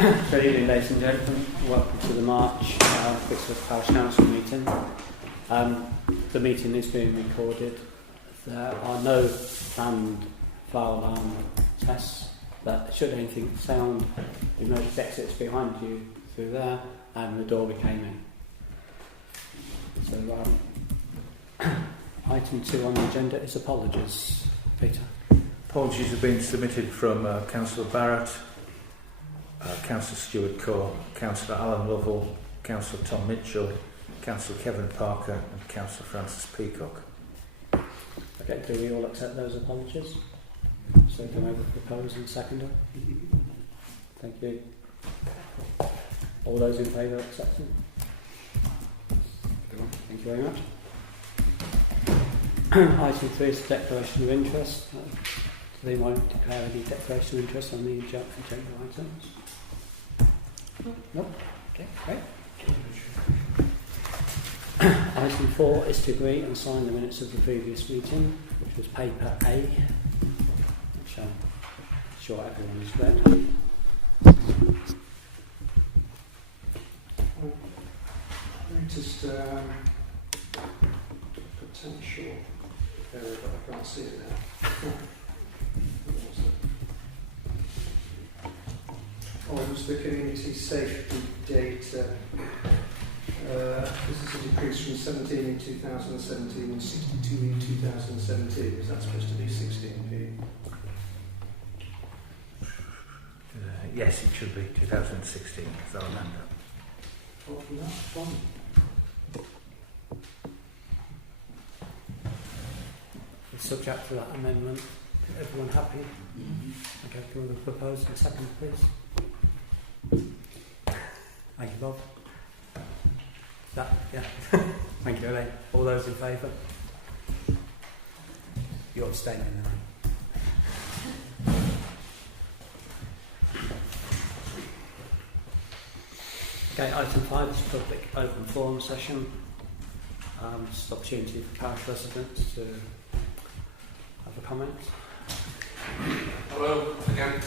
Good evening, ladies and gentlemen. Welcome to the March Brixworth Parish Council meeting. The meeting is being recorded. There are no planned fire alarm tests, but should anything sound, emergency exits behind you through there, and the door we came in. So, item 2 on the agenda is apologies. Peter. Apologies have been submitted from Councillor Barrett, Councillor Stuart Core, Councillor Alan Lovell, Councillor Tom Mitchell, Councillor Kevin Parker and Councillor Francis Peacock. Okay, do we all accept those apologies? So can I propose and seconder? Thank you. All those in favour of accepting? Thank you very much. Item 3 is declaration of interest. Do they want to declare any declaration of interest on the agenda items? No? Okay, great. Item 4 is to agree and sign the minutes of the previous meeting, which was paper A, which I'm sure everyone has read. I noticed potential error, but I can't see it now. Oh, it was the community safety data. This is a decrease from 17 in 2017 and 62 in 2017. Is that supposed to be 16p? Yes, it should be 2016, as I remember. Oh, that's fine. Subject to that amendment. Everyone happy? Mm-hmm. Okay, can we propose and second, please? Thank you, Bob. Is that, yeah. Thank you, Elaine. All those in favour? You're abstaining, then. Okay, item 5 is public open forum session. It's an opportunity for parish residents to have a comment. Hello again.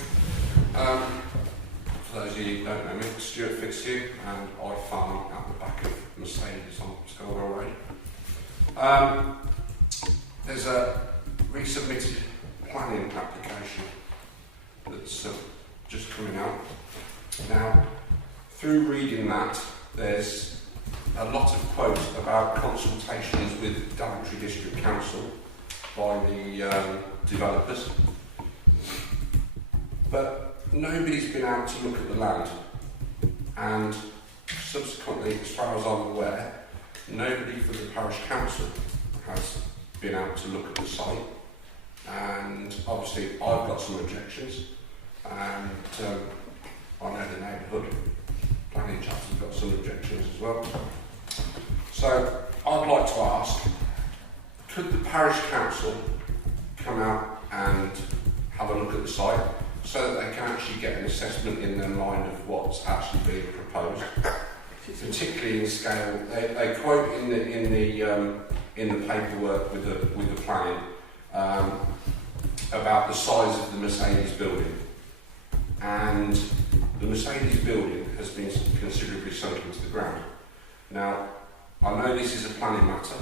For those of you who don't know me, Stuart Fitzhugh, and I farm at the back of Mercedes on Scarborough Road. There's a resubmitted planning application that's just coming out. Now, through reading that, there's a lot of quotes about consultations with Daventry District Council by the developers, but nobody's been out to look at the land, and subsequently, as far as I'm aware, nobody from the parish council has been out to look at the site, and obviously I've got some objections, and I know the neighbourhood planning chaps have got some objections as well. So I'd like to ask, could the parish council come out and have a look at the site so that they can actually get an assessment in their mind of what's actually being proposed, particularly in scale? They quote in the paperwork with the planning about the size of the Mercedes building, and the Mercedes building has been considerably sunk into the ground. Now, I know this is a planning matter,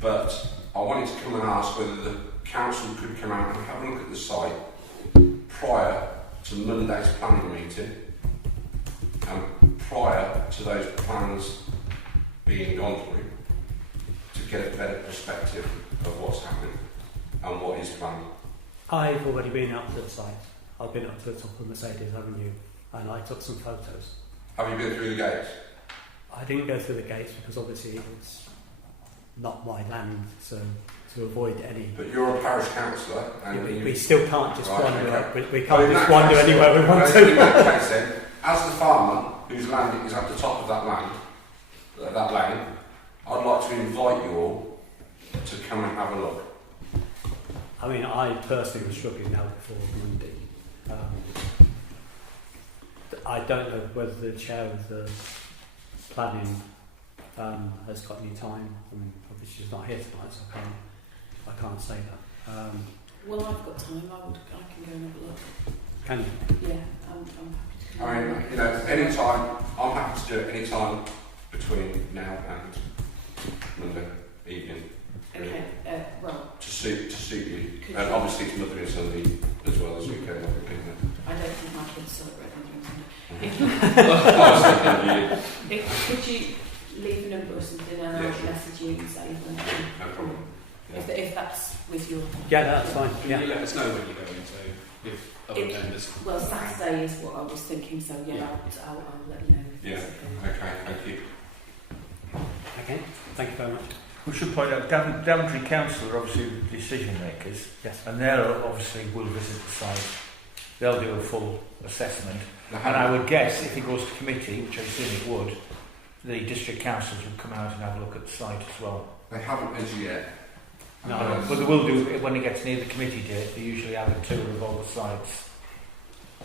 but I wanted to come and ask whether the council could come out and have a look at the site prior to Monday's planning meeting and prior to those plans being gone through, to get a better perspective of what's happening and what is planned. I've already been out to the site. I've been up to the top of Mercedes Avenue and I took some photos. Have you been through the gates? I didn't go through the gates because obviously it's not my land, so to avoid any... But you're a parish councillor and... we still can't just wander, okay. we can't just wander anywhere we want to. In that case then, as the farmer whose land is at the top of that land, that lane, I'd like to invite you all to come and have a look. I mean, I personally was struggling now before Monday. I don't know whether the chair of the planning has got any time. I mean, obviously she's not here tonight, so I can't say that. Well, I've got time. I can go and have a look. Can you? Yeah. happy to. I mean, you know, any time, I'm happy to do it any time between now and Monday evening. Okay, well, To suit you. Could And you- obviously it's Mother and Sunday as well as weekend, I think, isn't I don't think my kids celebrate anything. Could you leave a number or something and Yeah, I'll sure. message you and say when? No problem. Yeah. If that's with your. Yeah, no, that's fine. Can Yeah. you let us know when you're going, so if other It- members... Well, Saturday is what I was thinking, so yeah, Yeah. I'll let you know. If Yeah. that's okay. Okay, thank you. Okay. Thank you very much. We should point out, Daventry Council are obviously the decision makers, Yes. and they obviously will visit the site. They'll do a full assessment, They and I haven't- would guess if it goes to committee, which I assume it would, the district councils would come out and have a look at the site as well. They haven't as yet. No, but they will do it when it gets near the committee date. They usually have a tour of all the sites.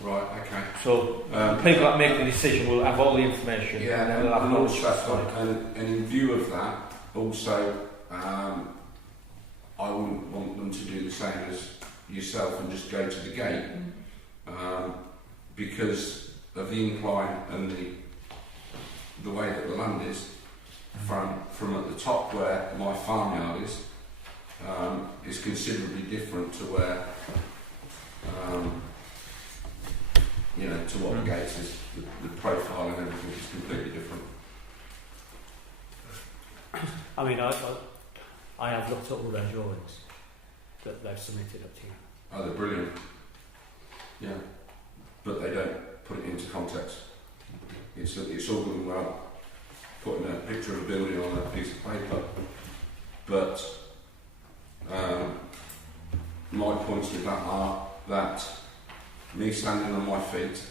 Right, okay. So people that make the decision will have all the information, Yeah, and then they'll have and a look also, at the site. and in view of that, also, I wouldn't want them to do the same as yourself and just go to the gate, because of the incline and the way that the land is, from at the top where my farmyard is considerably different to where, you know, to what the gates is. The profile and everything is completely different. I mean, I have looked at all their drawings that they've submitted up to you. Oh, they're brilliant. Yeah, but they don't put it into context. It's all good and well putting a picture of a building on a piece of paper, but my points with that are that me standing on my feet,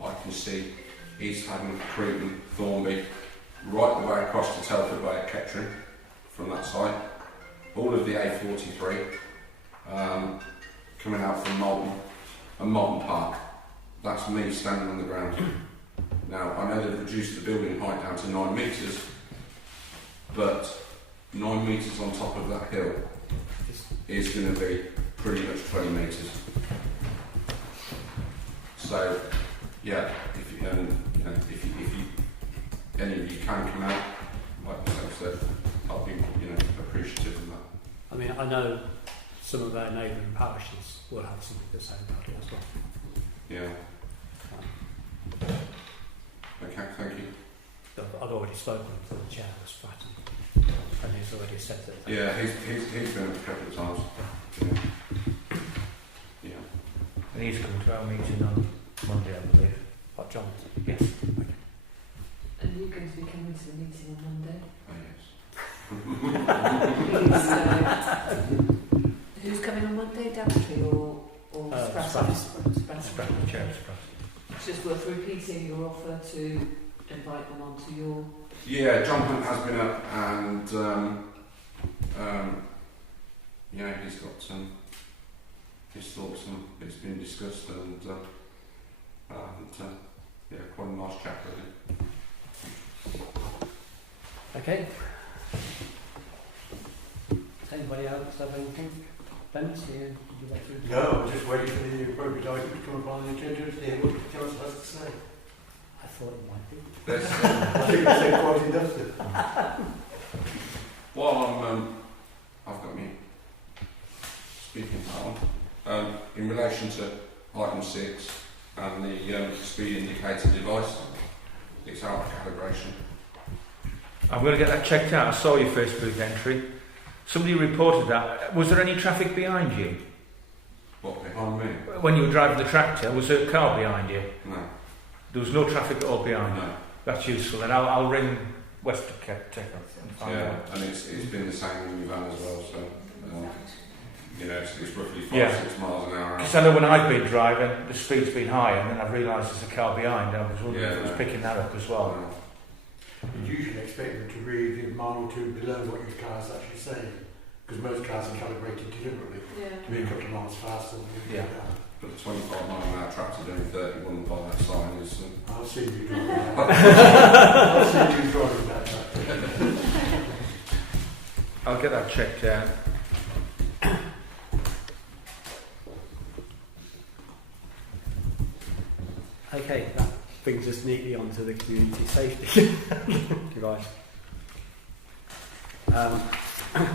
I can see East Haddon, Cretan, Thornby, right the way across to Telford Way at Kettering from that side, all of the A43 coming out from Moulton and Moulton Park. That's me standing on the ground. Now, I know they've reduced the building height down to 9 metres, but 9 metres on top of that hill is going to be pretty much 20 metres. So, yeah, if you any of you can come out, like myself said, I'll be appreciative of that. I mean, I know some of our neighbouring parishes will have something to say about it as well. Yeah. Okay, thank you. I've already spoken to the chair of Stratton, and he's already said that. Yeah, he's been a couple of times. Yeah. And he's coming to our meeting on Monday, I believe. What, John? Yes. And you're going to be coming to the meeting on Monday? Who's coming on Monday? Daventry or Stratton? Stratton, the chair of Stratton. It's just worth repeating your offer to invite them onto your... Yeah, John Hunt has been up and he's got his thoughts and it's been discussed and quite a nice chat really. Okay. Does anybody else have anything? Vince, did you want to? No, I'm just waiting for the appropriate item to come up on the agenda to hear what the council has to say. I thought it might be. There's, I think I said quite enough. while I've got me speaking on, in relation to item 6 and the speed indicator device, it's out of calibration. I'm going to get that checked out. I saw your Facebook entry. Somebody reported that. Was there any traffic behind you? What, behind me? When you were driving the tractor, was there a car behind you? No. There was no traffic at all behind you? No. That's useful. And I'll ring West Tech and find Yeah, out. and it's been the same in your van as well, so it's roughly 5-6 miles an hour. Because I know when I've been driving, the speed's been high, and then I've realised there's a car behind, and I was wondering if it was picking that up as well. You usually expect them to read a mile or two below what your car's actually saying, because most cars are calibrated deliberately to be a couple of miles faster than you Yeah. But the 25 mile an hour tractor doing 31 by that sign is... I'll see you driving that. I'll see you driving that tractor. I'll get that checked out. Okay, that brings us neatly onto the community safety device,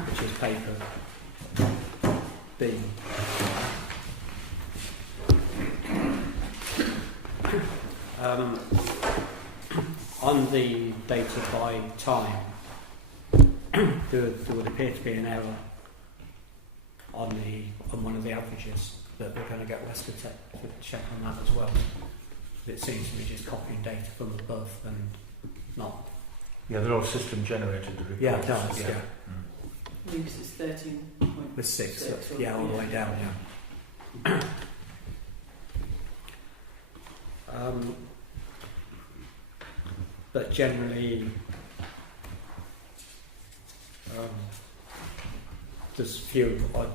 which is paper B. On the data by time, there would appear to be an error on one of the averages that we're going to get West to check on that as well. It seems to be just copying data from above and not. Yeah, they're all system generated. The reports. Yeah, it does. Yeah. Because it's 13. With 6. Yeah, all the way down. Yeah. But generally, there's few odd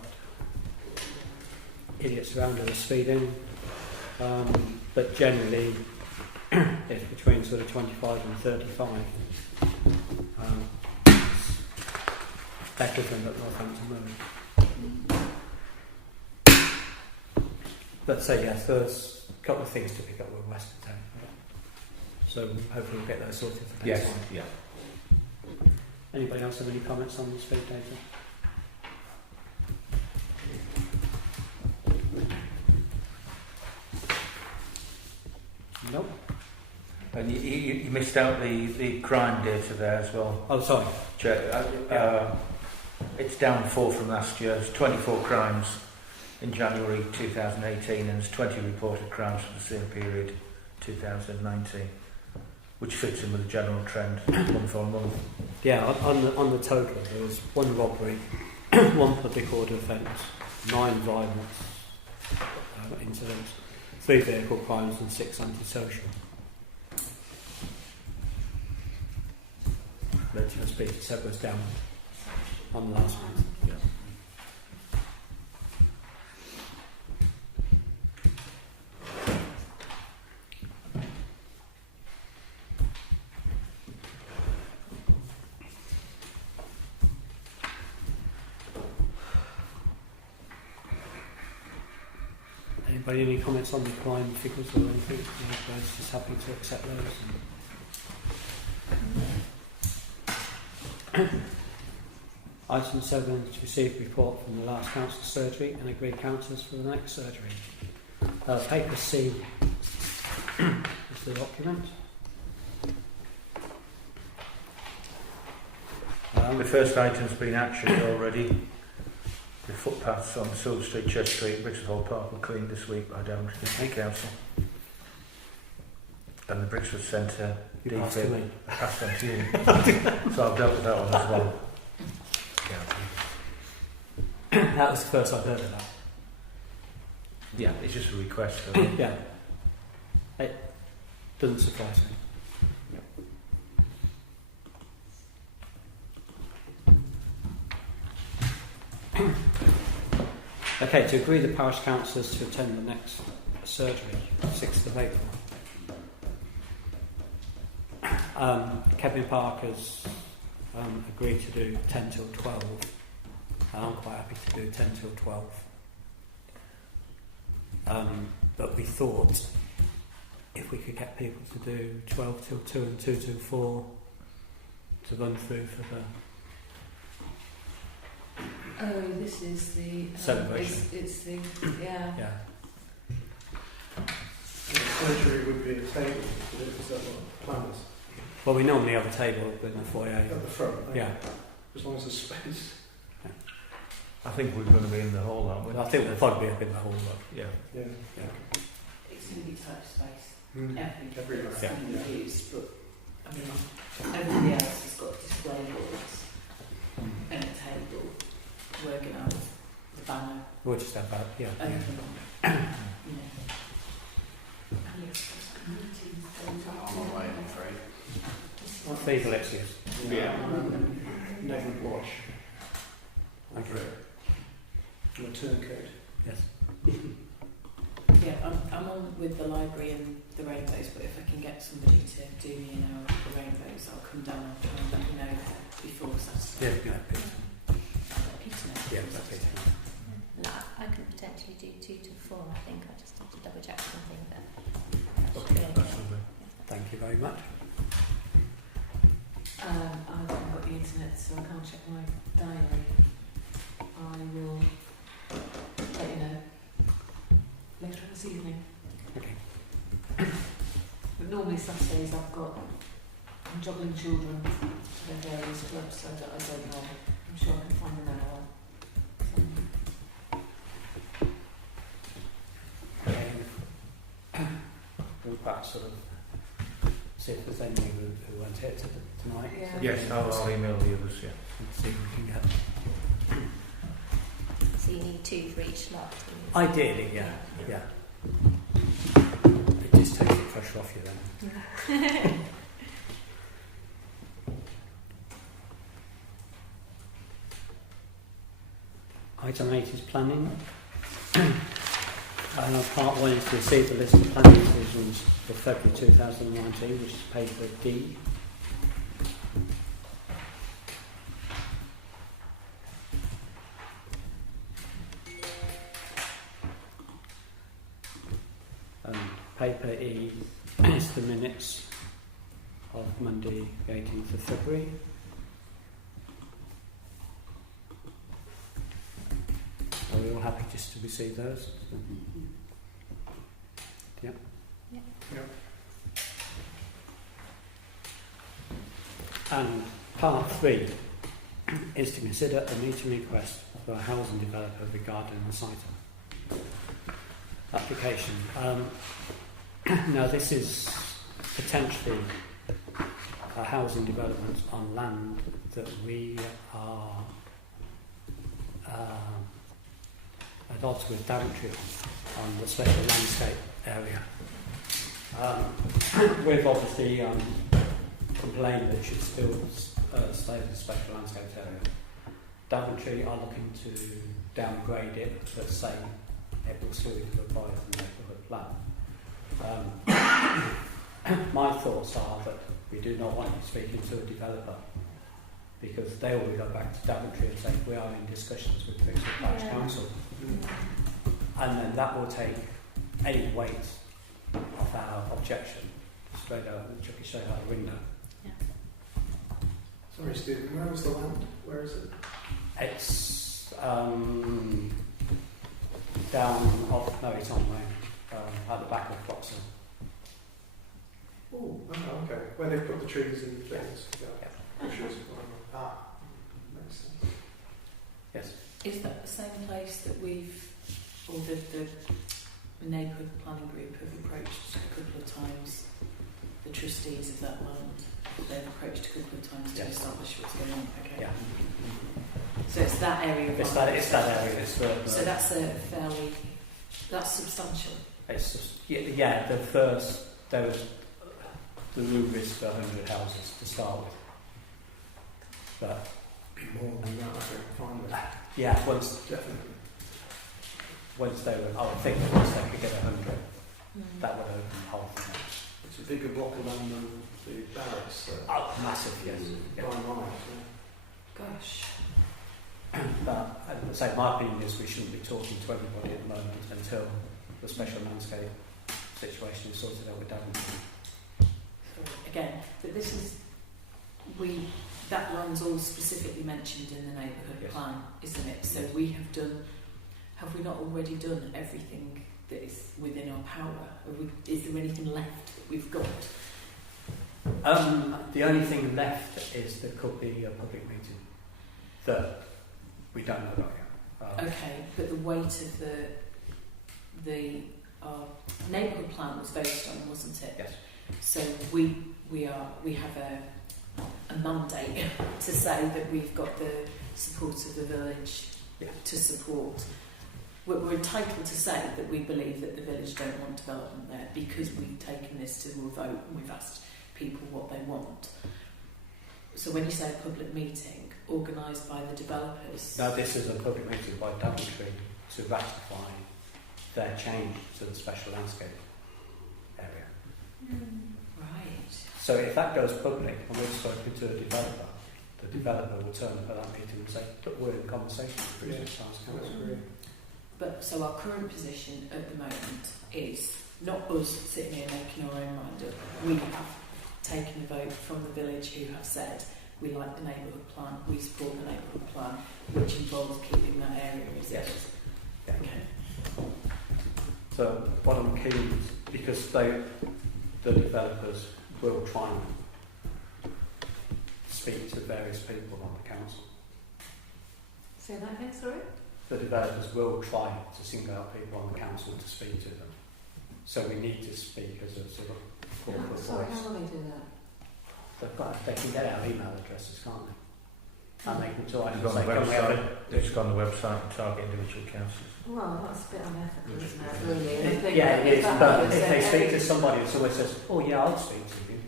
idiots around who are speeding, but generally it's between sort of 25 and 35. It's better than at Northampton Road. But so yes, there's a couple of things to pick up with Western Town. So hopefully we'll get those sorted for next time. Yeah. Anybody else have any comments on the speed data? Nope. And you missed out the crime data there as well. Oh, sorry. It's down 4 from last year. There's 24 crimes in January 2018 and there's 20 reported crimes for the same period 2019, which fits in with the general trend month on month. Yeah, on the total, there was 1 robbery, 1 public order offence, 9 violence incidents, 3 vehicle crimes and 6 antisocial. But your speed set was down on the last month. Yeah. Anybody any comments on the crime figures or anything? Anybody's just happy to accept those? Item 7 to receive report from the last council surgery and agree counters for the next surgery. Paper C is the document. The first item's been actioned already. The footpaths on Silver Street, Church Street, Brixford Park were cleaned this week by Daventry City Council. And the Brixford Centre Passed to me. passed on to you. So I've dealt with that one as well. That was the first I've heard of that. Yeah, it's just a request. Yeah. It doesn't surprise me. Okay, to agree the parish councillors to attend the next surgery, 6th of April. Kevin Parker's agreed to do 10 till 12. I'm quite happy to do 10 till 12. But we thought if we could get people to do 12 till 2 and 2 till 4 to run through for the this is the celebration. It's the Yeah. The surgery would be a table, is that what planners? Well, we normally have a table in the foyer. At the front, Yeah. as long as there's space. I think we're going to be in the hall, aren't we? Well, I think we'll probably be up in the hall. Yeah. Yeah. it's going to be tight space. Mm. Everything's Yeah. going to be used, but I mean, everybody else has got display boards and a table. We're going to have the banner. We'll just have that. Yeah. And I'm on my way, I'm afraid. Feeble excuse. Yeah. Never wash. Okay. And a turncoat. Yes. Yeah, I'm on with the library and the rainbows, but if I can get somebody to do me an hour of the rainbows, I'll come down and try and let you know before Saturday. Yeah. Peter knows. Yeah. That's it. No, I could potentially do 2 to 4. I think I just have to double check something. But you very much. I haven't got the internet, so I can't check my diary. I will let you know later this evening. Okay. But normally Saturdays I'm juggling children to their various clubs, so that I don't know. I'm sure I can find an hour. We'll perhaps sort of see if there's any who weren't here tonight. Yeah. Yes, I'll email the others, yeah. And see if we can get. So you need 2 for each lot. Ideally, yeah. It just takes the pressure off you then. Item 8 is planning. Part 1 is to receive the list of planning decisions for February 2019, which is paper D. Paper E is the minutes of Monday, the 18th of February. Are we all happy just to receive those? Yeah. And part 3 is to consider a meeting request for a housing developer regarding the site application. Now this is potentially a housing development on land that we are at odds with Daventry on the special landscape area. We've obviously complained that it should still stay as a special landscape area. Daventry are looking to downgrade it, but say it will still apply to the neighbourhood plan. My thoughts are that we do not want to speak to a developer, because they will go back to Daventry and say we are in discussions with the Parish Council, and then that will take any weight off our objection straight out the window. Sorry, Stephen, where was the land? Where is it? It's down off, no, it's on at the back of Vauxhall. Oh, okay. Where they put the trees and things. Yeah. Makes sense. Yes. Is that the same place that we've, or the neighbourhood planning group have approached a couple of times, the trustees of that land? They've approached a couple of times to establish what's going on. Okay. Yeah. So it's that area. It's that area. It's so that's that's substantial. It's just, the first there was the room is for 100 houses to start with, but More than that, I think, finally. once Definitely. once they were, I would think that once they could get 100, that would open the whole thing. It's a bigger block of land than the barracks. Massive, yes. By miles, Gosh. But as I say, my opinion is we shouldn't be talking to anybody at the moment until the special landscape situation is sorted out with Daventry. Again, but this is that land's all specifically mentioned in the neighbourhood plan, isn't it? So we have we not already done everything that is within our power? Is there anything left that we've got? The only thing left is there could be a public meeting that we don't know about yet. Okay, but the weight of the neighbourhood plan was voted on, wasn't it? Yes. So we have a mandate to say that we've got the support of the village to support. We're entitled to say that we believe that the village don't want development there because we've taken this to a vote and we've asked people what they want. So when you say a public meeting organised by the developers... No, this is a public meeting by Daventry to ratify their change to the special landscape area. Right. So if that goes public and we've spoken to a developer, the developer will turn up at that meeting and say, look, we're in conversation with British Council. But so our current position at the moment is not us sitting here making our own mind up. We have taken a vote from the village who have said we like the neighbourhood plan, we support the neighbourhood plan, which involves keeping that area as it is. Okay. So what I'm keen, because the developers will try and speak to various people on the council. Say that again, sorry? The developers will try to single out people on the council to speak to them. So we need to speak as a sort of corporate voice. How will they do that? They can get our email addresses, can't they? And they can talk and It's on say, the can we have website. It's on the website and target individual councillors. Well, that's a bit unethical, isn't it, really? And I think yeah, it is, but if they speak to every- somebody that always says, oh yeah, I'll speak to you.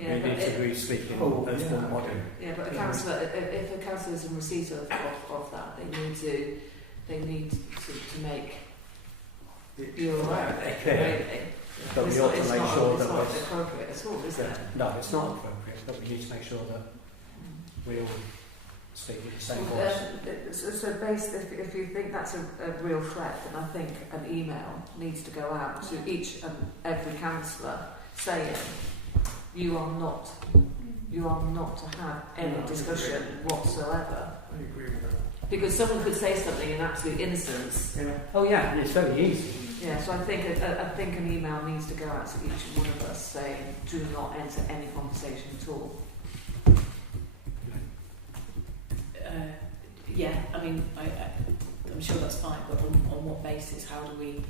Yeah, We but need to be speaking as one body. Yeah, but a councillor, if a councillor is in receipt of that, they need to make you aware of it. Yeah. Really. But we ought to make sure that it's not we're- appropriate at all, is it? No, it's not appropriate, but we need to make sure that we all speak with the same voice. So basically, if you think that's a real threat, then I think an email needs to go out to each and every councillor saying you are not to have any discussion whatsoever. I agree with that. Because someone could say something in absolute innocence. Yeah. Oh yeah, it's very easy. Yeah, so I think an email needs to go out to each one of us saying do not enter any conversation at all. Yeah, I mean, I'm sure that's fine, but on what basis? How do we?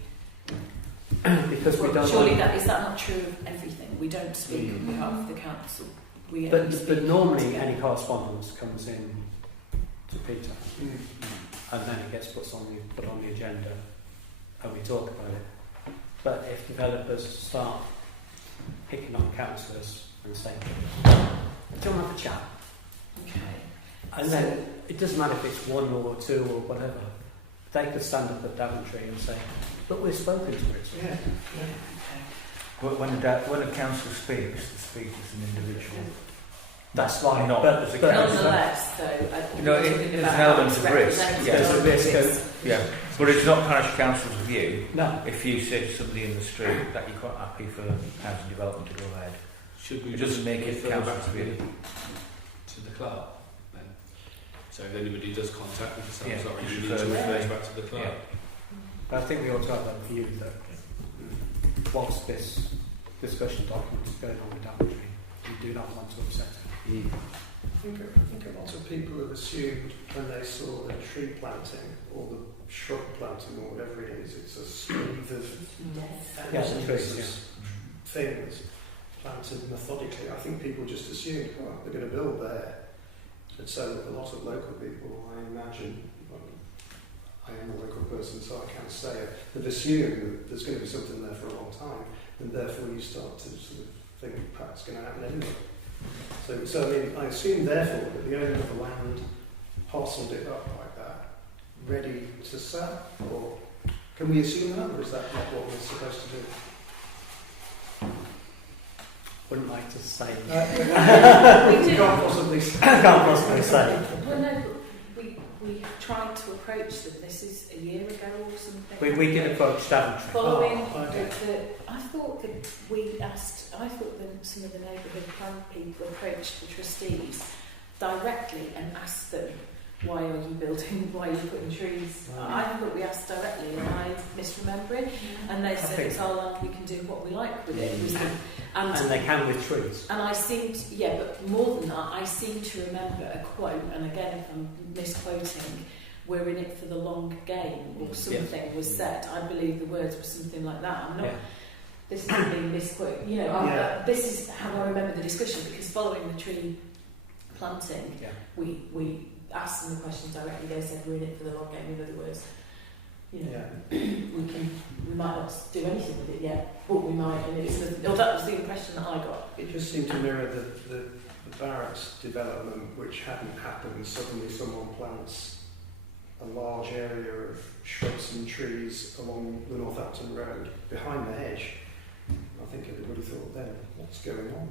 Because we don't. Surely is that not true of everything? We don't speak on behalf of the council. We only But speak normally any correspondence comes in to Peter, and then it gets put on the agenda, and we talk about it. But if developers start picking on councillors and saying, "Do you want to have a chat?" Okay. And then it doesn't matter if it's one or two or whatever. They could stand up at Daventry and say, "Look, we've spoken to it." Yeah. But when a council speaks, they speak as an individual. That's right. Not but as a but- council. Nonetheless, though, there's an element of risk. There's a risk Yeah, but it's not parish council's view. No. If you say to somebody in the street that you're quite happy for housing development to go ahead, Should we it doesn't make it refer back council's view. to the clerk then? So if anybody does contact me for something, Yeah, sorry, you you need refer to refer to- back to the clerk. But I think we ought to have that view that whilst this discussion document is going on with Daventry, we do not want to upset it. I think a lot of people have assumed when they saw the tree planting or the shrub planting or whatever it is, it's a sleeve of thousands of things planted methodically. I think people just assumed, well, they're going to build there. And so a lot of local people, I imagine, well, I am a local person so I can't say it, have assumed that there's going to be something there for a long time, and therefore you start to sort of think perhaps it's going to happen anyway. So I mean, I assume therefore that the owner of the land parcelled it up like that, ready to sell, or can we assume that, or is that not what we're supposed to do? Wouldn't like to say. We can't possibly say. Can't possibly say. Well, no, but we tried to approach them. This is a year ago or something. We did approach Daventry. Following okay. I thought that we asked, I thought that some of the neighbourhood plan people approached the trustees directly and asked them, why are you putting trees? I thought we asked directly, and I misremembering, and they said it's our land, we can do what we like with it. And they can with trees. And I seemed, but more than that, I seem to remember a quote, and again, if I'm misquoting, we're in it for the long game, or something was said. I believe the words were something like that. I'm not. Yeah. This is being misquoted. This is how I remember the discussion, because following the tree planting, we asked them the questions directly. They said we're in it for the long game. In other words, we might not do anything with it yet, but we might. And that was the impression that I got. It just seemed to mirror the Barrett's development, which hadn't happened. Suddenly someone plants a large area of shrubs and trees along the Northampton Road behind the hedge. I think everybody thought then, what's going on?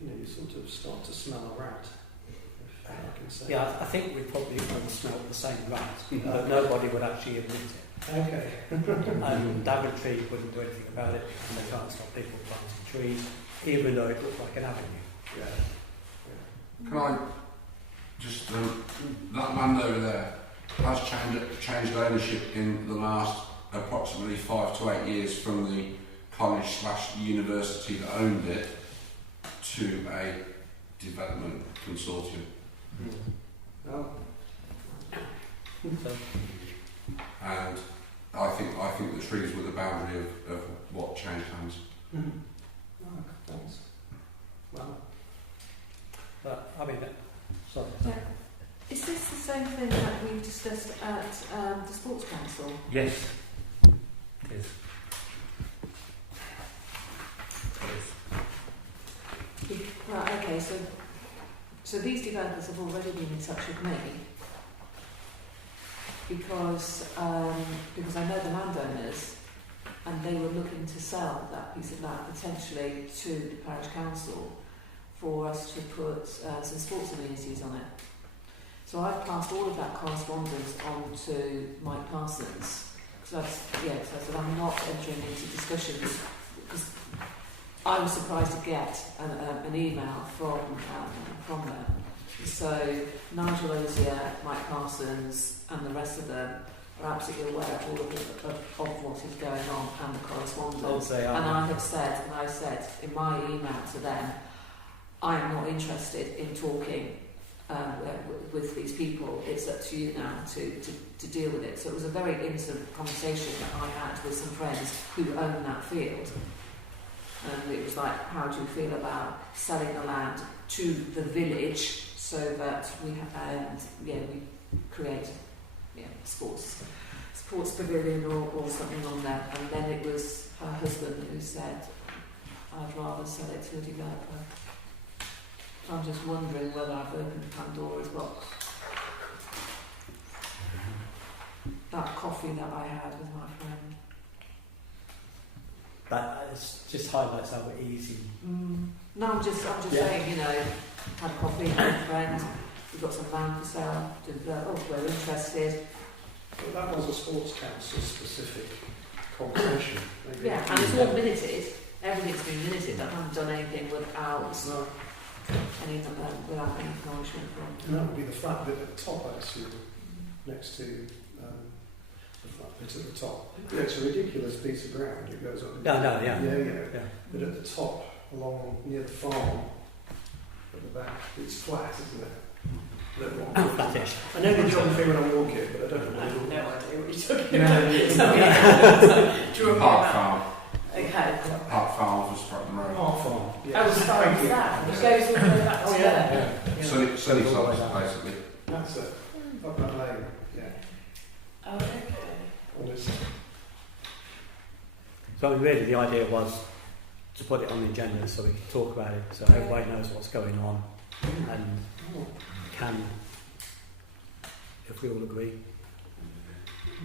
You sort of start to smell a rat, if I can say. Yeah, I think we probably all smelled the same rat, but nobody would actually admit it. Okay. And Daventry wouldn't do anything about it, and they can't stop people planting trees, even though it looks like an avenue. Yeah. Can I just, that land over there has changed ownership in the last approximately 5 to 8 years from the college/university that owned it to a development consortium. Oh. So, And I think the trees were the boundary of what changed hands. Oh, thanks. Well, but I mean, sorry. Yeah. Is this the same thing that we discussed at the Sports Council? Yes, it is. Right, okay, so these developers have already been in touch with me because I know the landowners and they were looking to sell that piece of land potentially to the parish council for us to put some sports amenities on it. So I've passed all of that correspondence on to Mike Parsons because I said I'm not entering into discussions because I was surprised to get an email from them. So Nigel Osier, Mike Parsons and the rest of them are absolutely aware of all of what is going on and the correspondence. Oh, they are. And I said in my email to them, I am not interested in talking with these people. It's up to you now to deal with it. So it was a very intimate conversation that I had with some friends who own that field. And it was like, how do you feel about selling the land to the village so that we create sports pavilion or something on there. And then it was her husband who said, I'd rather sell it to a developer. I'm just wondering whether I've opened Pandora's box. That coffee that I had with my friend. That just highlights how easy. No, I'm just saying, had a coffee with a friend, we've got some land for sale, we're interested. but that was a Sports Council specific conversation. Maybe. Yeah, and it's all minuted, everything's been minuted, I haven't done anything without No, any acknowledgement from. and that would be the flat bit at the top, I assume, next to the flat bit at the top. Yeah, it's a ridiculous piece of ground. It goes up. Yeah. Yeah. But at the top, along near the farm, at the back, it's flat, isn't it? Flattish. I know the geography when I walk it, but I don't know. I have no idea what you're talking Yeah. about. Park Farm. Okay. Park Farm for Stratton Road. Half farm. Oh, as far as that. It goes all the way back to there. Sunny sides, basically. That's it. Up that lane. Yeah. Oh, okay. Honestly. So really the idea was to put it on the agenda so we can talk about it, so everybody knows what's going on and can, if we all agree.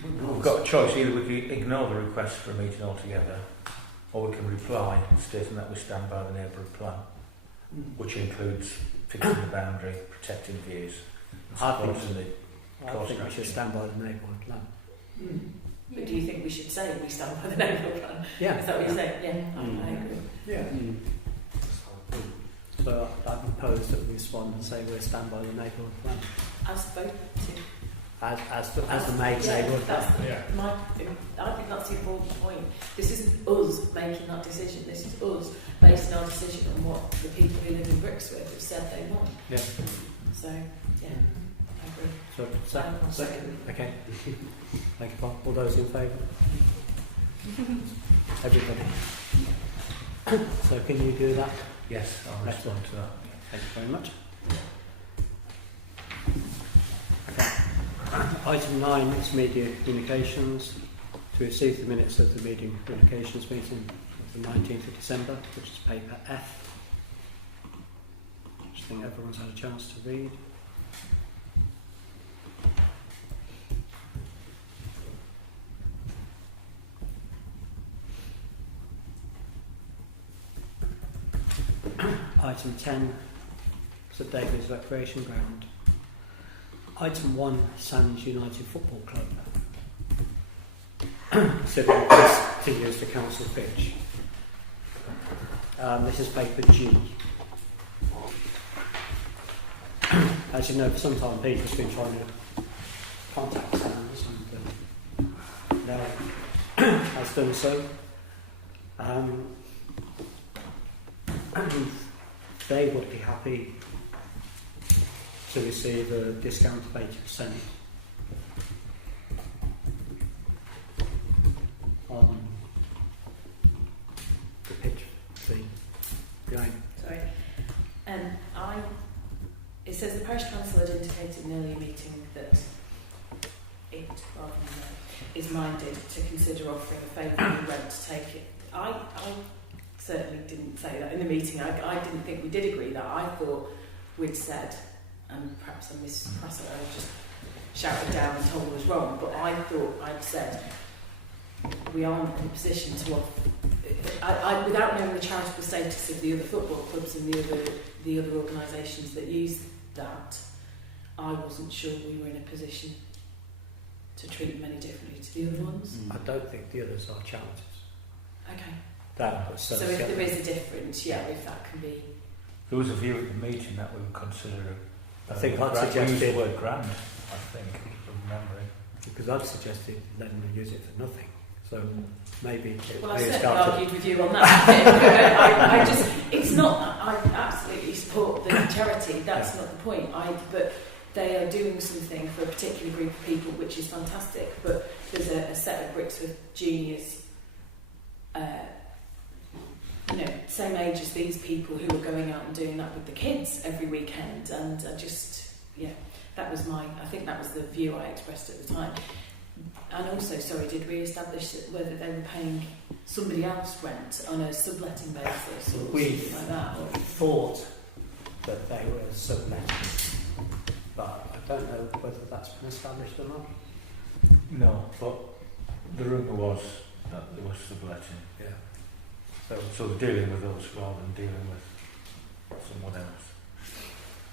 We've got a choice, either we can ignore the request for a meeting altogether, or we can reply stating that we stand by the neighbourhood plan, which includes fixing the boundary, protecting views, and I think supporting I think we should stand by the neighbourhood plan. But do you think we should say we stand by the neighbourhood plan? Yeah. Is that what you're saying? Yeah, I agree. Yeah. So I propose that we respond and say we'll stand by the neighbourhood plan. As voted to. As the main Yeah, neighbourhood plan. that's my thing. I think that's the important point. This isn't us making that decision. This is us basing our decision on what the people who live in Brixworth have said they want. Yeah. So, yeah, I agree. So, Second. okay. Thank you, Paul. All those in favour? Everybody. So can you do that? Yes, I'll Next respond to that. Thank you very much. Okay. Item 9 is media communications. To receive the minutes of the media communications meeting of the 19th of December, which is paper F. I think everyone's had a chance to read. Item 10, St David's Recreation Ground. Item 1, Sands United Football Club. considering this to use the council pitch. This is paper G. As you know, for some time Peter's been trying to contact Sounds and now has done so. And they would be happy to receive a discount of 80% on the pitch fee. Right. Sorry. It says the parish council had indicated in an earlier meeting that it, rather than is minded to consider offering a favourable rent to take it. I certainly didn't say that in the meeting. I didn't think we did agree that. I thought we'd said, and perhaps I just shouted down and told I was wrong, but I thought I'd said we aren't in a position to offer. Without knowing the charitable status of the other football clubs and the other organisations that use that, I wasn't sure we were in a position to treat them any differently to the other ones. I don't think the others are charities. Okay. That was So if there is a difference, if that can be. There was a view at the meeting that we would consider I think I'd we used suggested the word grand, I think, from memory. because I'd suggested letting them use it for nothing. So maybe Well, I they certainly start to- argued with you on that. It's not. I absolutely support the charity. That's not the point. But they are doing something for a particular group of people, which is fantastic. But there's a set of bricks with juniors, same age as these people who are going out and doing that with the kids every weekend. And that was I think that was the view I expressed at the time. And also, did we establish whether they were paying somebody else rent on a subletting basis or something like that? We thought that they were subletting, but I don't know whether that's been established or not. No, but the rumour was that there was subletting. Yeah. So they're dealing with us rather than dealing with someone else.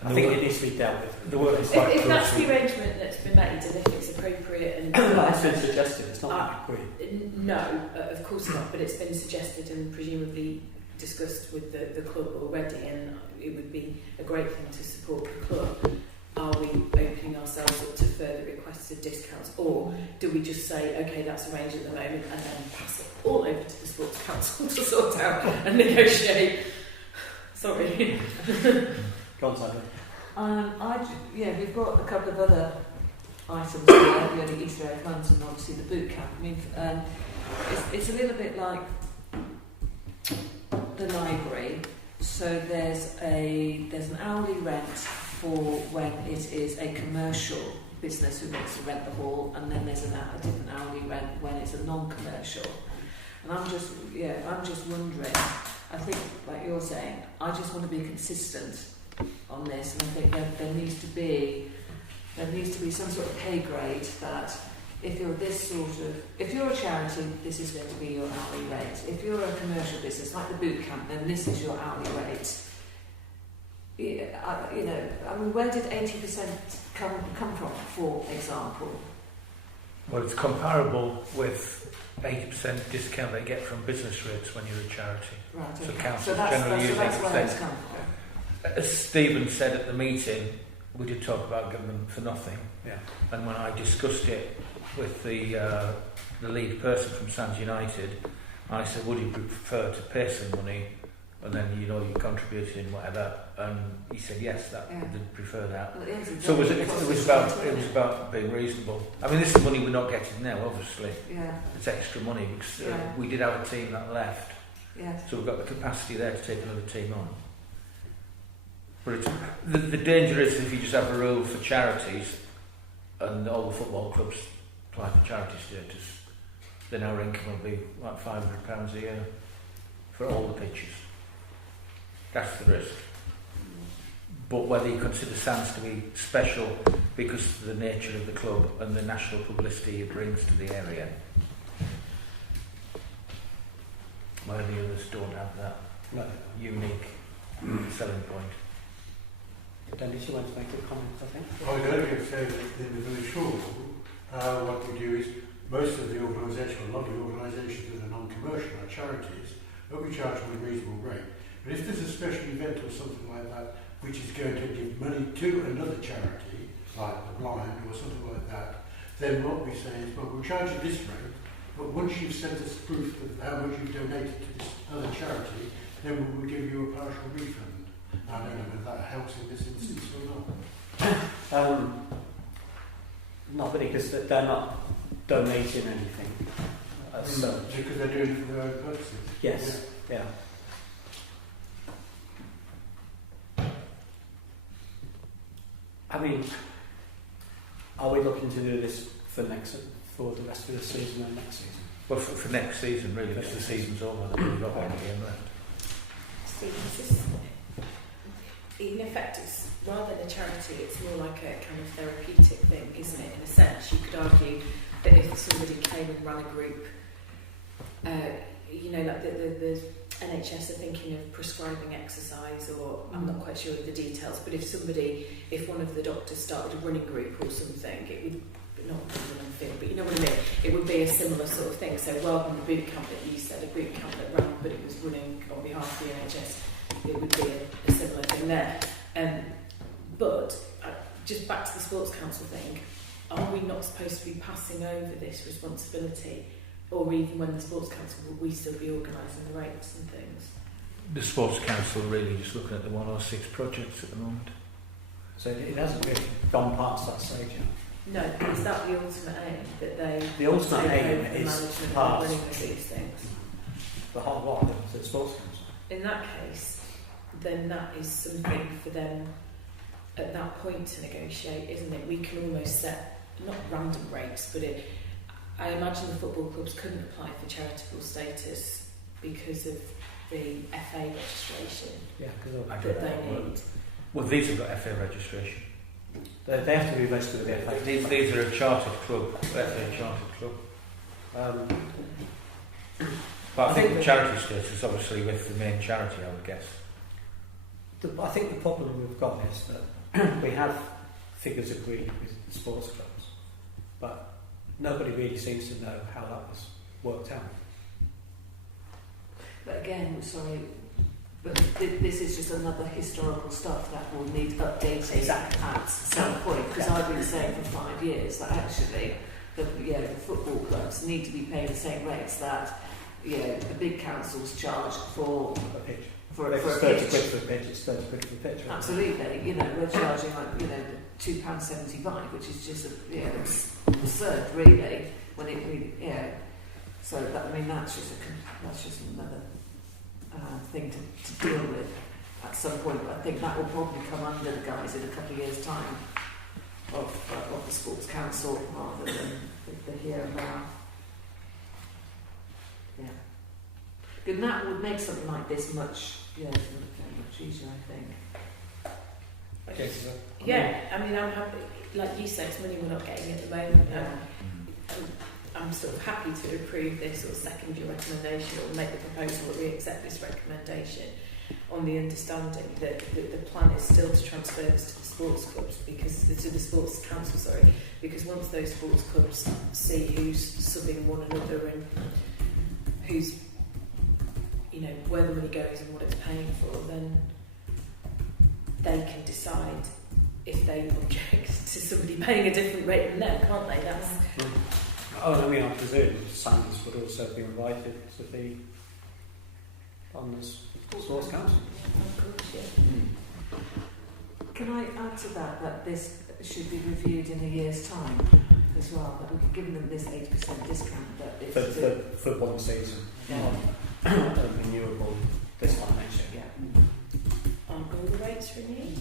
I think it needs to be dealt with. There were If that's the arrangement that's been made, and if it's appropriate, and It's been suggested. It's not agreed. No, of course not. But it's been suggested and presumably discussed with the club already, and it would be a great thing to support the club. Are we opening ourselves up to further requested discounts, or do we just say, okay, that's arranged at the moment, and then pass it all over to the sports council to sort out and negotiate? Sorry. Go on, Simon. We've got a couple of other items here, the only Easter egg funds and obviously the boot camp. I mean, it's a little bit like the library. So there's an hourly rent for when it is a commercial business who wants to rent the hall, and then there's a different hourly rent when it's a non-commercial. And I'm just wondering. I think, like you're saying, I just want to be consistent on this, and I think there needs to be some sort of pay grade that if you're a charity, this is going to be your hourly rate. If you're a commercial business like the boot camp, then this is your hourly rate. Where did 80% come from, for example? Well, it's comparable with 80% discount they get from business rates when you're a charity. Right. So Okay. councils that's generally use where it's 80%. come from. As Stephen said at the meeting, we did talk about giving them for nothing. Yeah. And when I discussed it with the lead person from Sands United, I said, would you prefer to pay some money and then you're contributing whatever? And he said yes, they'd prefer that. Well, So it was about being reasonable. I mean, this is money we're not getting now, obviously. Yeah. It's extra money because Yeah. we did have a team that left, Yeah. so we've got the capacity there to take another team on. But the danger is if you just have a rule for charities and all the football clubs apply for charity status, then our income will be like £500 a year for all the pitches. That's the risk. But whether you consider Sands to be special because of the nature of the club and the national publicity it brings to the area, while the others don't have that unique selling point. Dennis, you want to make a comment, I think? I was going to say that in the village hall, what we do is most of the organisations, a lot of the organisations that are non-commercial, like charities, they'll be charged a reasonable rate. But if there's a special event or something like that, which is going to give money to another charity, like the blind or something like that, then what we say is, well, we'll charge you this rate, but once you've sent us proof of how much you've donated to this other charity, then we will give you a partial refund. I don't know whether that helps in this instance or not. Not really, because they're not donating anything as such. Because they're doing it for their own purposes. Yes, yeah. I mean, are we looking to do this for the rest of the season and next season? Well, for next season, really, because the season's over, we've got one game left. In effect, it's rather than a charity, it's more like a kind of therapeutic thing, isn't it? In a sense, you could argue that if somebody came and ran a group, like the NHS are thinking of prescribing exercise, or I'm not quite sure of the details, but if one of the doctors started a running group or something, it would not be running field, but you know what I mean? It would be a similar sort of thing. So rather than the boot camp that you said, a boot camp that ran, but it was running on behalf of the NHS, it would be a similar thing there. But just back to the Sports Council thing, are we not supposed to be passing over this responsibility? Or even when the Sports Council, will we still be organising the rates and things? The Sports Council really just looking at the 106 projects at the moment. So it hasn't really gone past that stage yet. No, is that the ultimate aim? That they The ultimate take aim over the is management past and running of these things? the whole lot of the Sports Council. In that case, then that is something for them at that point to negotiate, isn't it? We can almost set, not random rates, but I imagine the football clubs couldn't apply for charitable status because of the FA registration that they need. Well, these have got FA registration. They have to be registered with the FA. These are a chartered club, FA chartered club. But I think the charity status is obviously with the main charity, I would guess. I think the problem we've got is that we have figures agreed with the sports clubs, but nobody really seems to know how that was worked out. But again, but this is just another historical stuff that will need updating at some point. Because I've been saying for 5 years that actually the football clubs need to be paying the same rates that the big councils charge for A pitch. For a £30 pitch. quid for a pitch, it's £30 quid for a pitch. Right? Absolutely, we're charging £2.75, which is just it's absurd, really. So that's just another thing to deal with at some point. But I think that will probably come under the guise in a couple of years' time of the Sports Council rather than the here and now. Yeah. And that would make something like this much easier, I think. Okay, I'm happy. Like you said, it's money we're not getting at the moment. I'm sort of happy to approve this or second your recommendation or make the proposal that we accept this recommendation on the understanding that the plan is still to transfer this to the sports clubs to the Sports Council, because once those sports clubs see who's subbing one another and who's where the money goes and what it's paying for, then they can decide if they object to somebody paying a different rate than them, can't they? That's I presume Sanders would also be invited to be on the Sports Council. of course, yeah. Can I add to that this should be reviewed in a year's time as well? That we could give them this 80% discount. That it's For one season. Yeah. Renewable this time next year. Aren't all the rates renewed?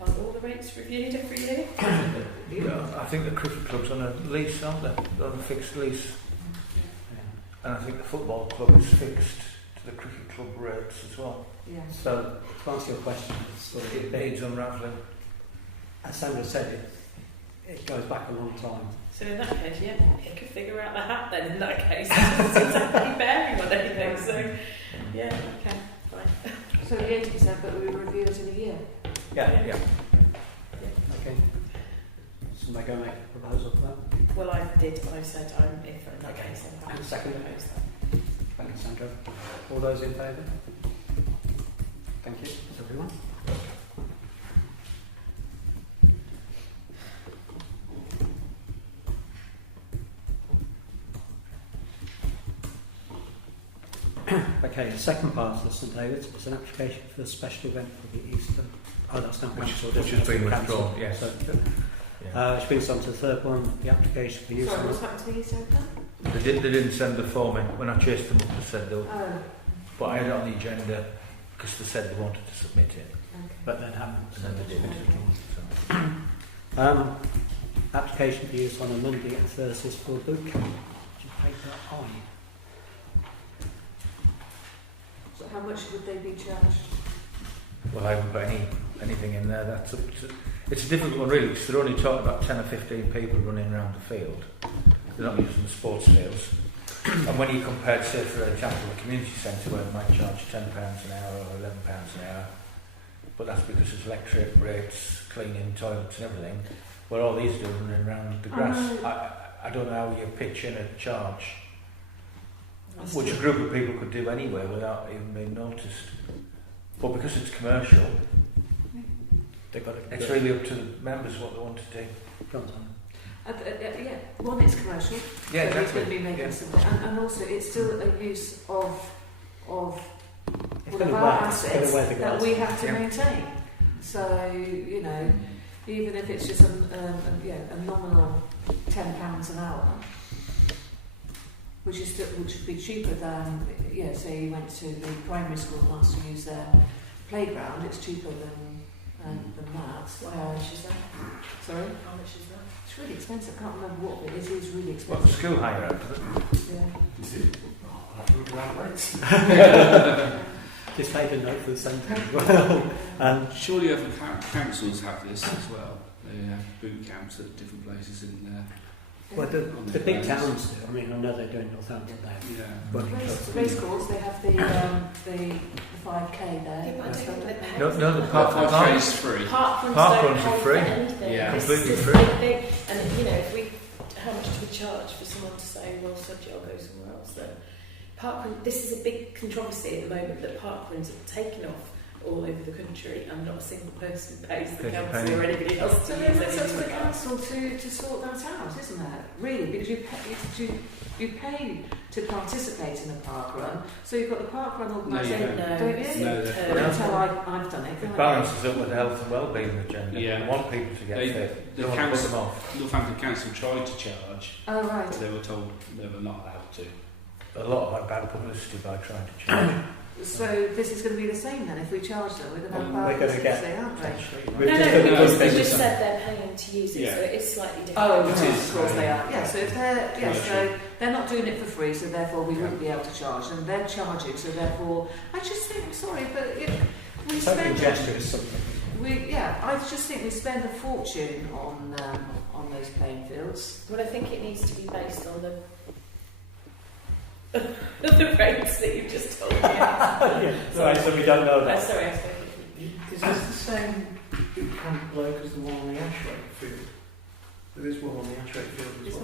Aren't all the rates reviewed every year? I think the cricket club's on a lease, aren't they? They're on a fixed lease. And I think the football club is fixed to the cricket club rates as well. Yeah. So, to answer your question, It needs unravelling. as Sandra said, it goes back a long time. So in that case, pick a figure out the hat then in that case. It doesn't seem to be bearing on anything, so okay, fine. So the 80%, but we review it in a year. Yeah. Okay. Somebody go make a proposal for that? Well, I did decided, I said, if in that Okay. case, I'm happy And to second? propose that. Thank you, Sandra. All those in favour? Thank you. That's everyone. Okay, the second part of the St David's is an application for a special event for the Easter. Oh, that's not cancelled. Which has been withdrawn, yes. So, Yeah. which brings us on to the third one, the application for use Sorry, of... what's happened to the East End? They didn't send the form in. When I chased them up, they said they were, Oh, but I had it on the agenda because they said they wanted to submit it, okay. But then haven't. and then they didn't. So. Application for use on a Monday and Thursdays for a boot camp. Which is paper on. So how much would they be charged? Well, I haven't got anything in there. That's up to, it's a difficult one really because they're only talking about 10 or 15 people running around the field. They're not using the sports fields. And when you compare, say for example, the community centre where they might charge £10 an hour or £11 an hour, but that's because it's electric rates, cleaning toilets and everything. Where all these do running around the grass. I don't know how you pitch in a charge, which a group of people could do anyway without even being noticed. But because it's commercial, They've got to it's really up to the members what they want to do. Yeah, one, it's commercial. Yeah, so exactly. it's going to be making Yeah. something, and also it's still a use of It's one going of to our wear, assets the that grass. we have to Yeah. maintain. So you know, even if it's just a nominal £10 an hour, which would be cheaper than say you went to the primary school and asked to use their playground. It's cheaper than that. How much is that? Sorry, How much is that? it's really expensive. I can't remember what, but it is really What, the expensive. school hire out of it? Yeah. Is it? I think around rates. Just take a note for the centre as well. Surely other councils have this as well. They have boot camps at different places in there. Well, the big towns do. I mean, I know they're doing Northampton there. Yeah. Running Race course, they have the 5K there. Yeah, but I don't think they pay No, for no, the that. park runs Park are. is free. Park runs Park don't runs are pay free. for anything. Yeah. This Completely is free. the big thing. And if we, how much do we charge for someone to say, well, subject, I'll go somewhere else then? This is a big controversy at the moment that park runs are taken off all over the country and not a single person pays the Pays a council penny. or anybody else to So use then it's up anything to the like that. council to sort that out, isn't it? Really, because you pay to participate in a park run. So you've got the park run organisation, No, don't you? it's No, internal. Until I've done it. It can't I? balances up with the health and wellbeing agenda. Yeah. They want people to get They- fit. the They don't want to put council- them off. Northampton Council tried to charge, Oh, right. but they were told they were not allowed to. A lot of bad publicity by trying to change. So this is going to be the same then. If we charge them, we're going to have Well, we're bad going to get publicity, aren't we? potentially. No, We've no, just got to because put they things just on. said they're paying to use it, Yeah. so it is slightly different. Oh, It right, is. of course they are. Yeah, so if they're Commercial. so they're not doing it for free, so therefore we wouldn't be able to charge them. They're charging, so therefore I just think I'm sorry, but we Token spend gesture is something. I just think we spend a fortune on those playing fields. Well, I think it needs to be based on the the rates that you've just told me. Right, so we don't know that. Sorry, I spoke. Is this the same boot camp bloke as the one on the Ashway field? There is one on the Ashway field as Is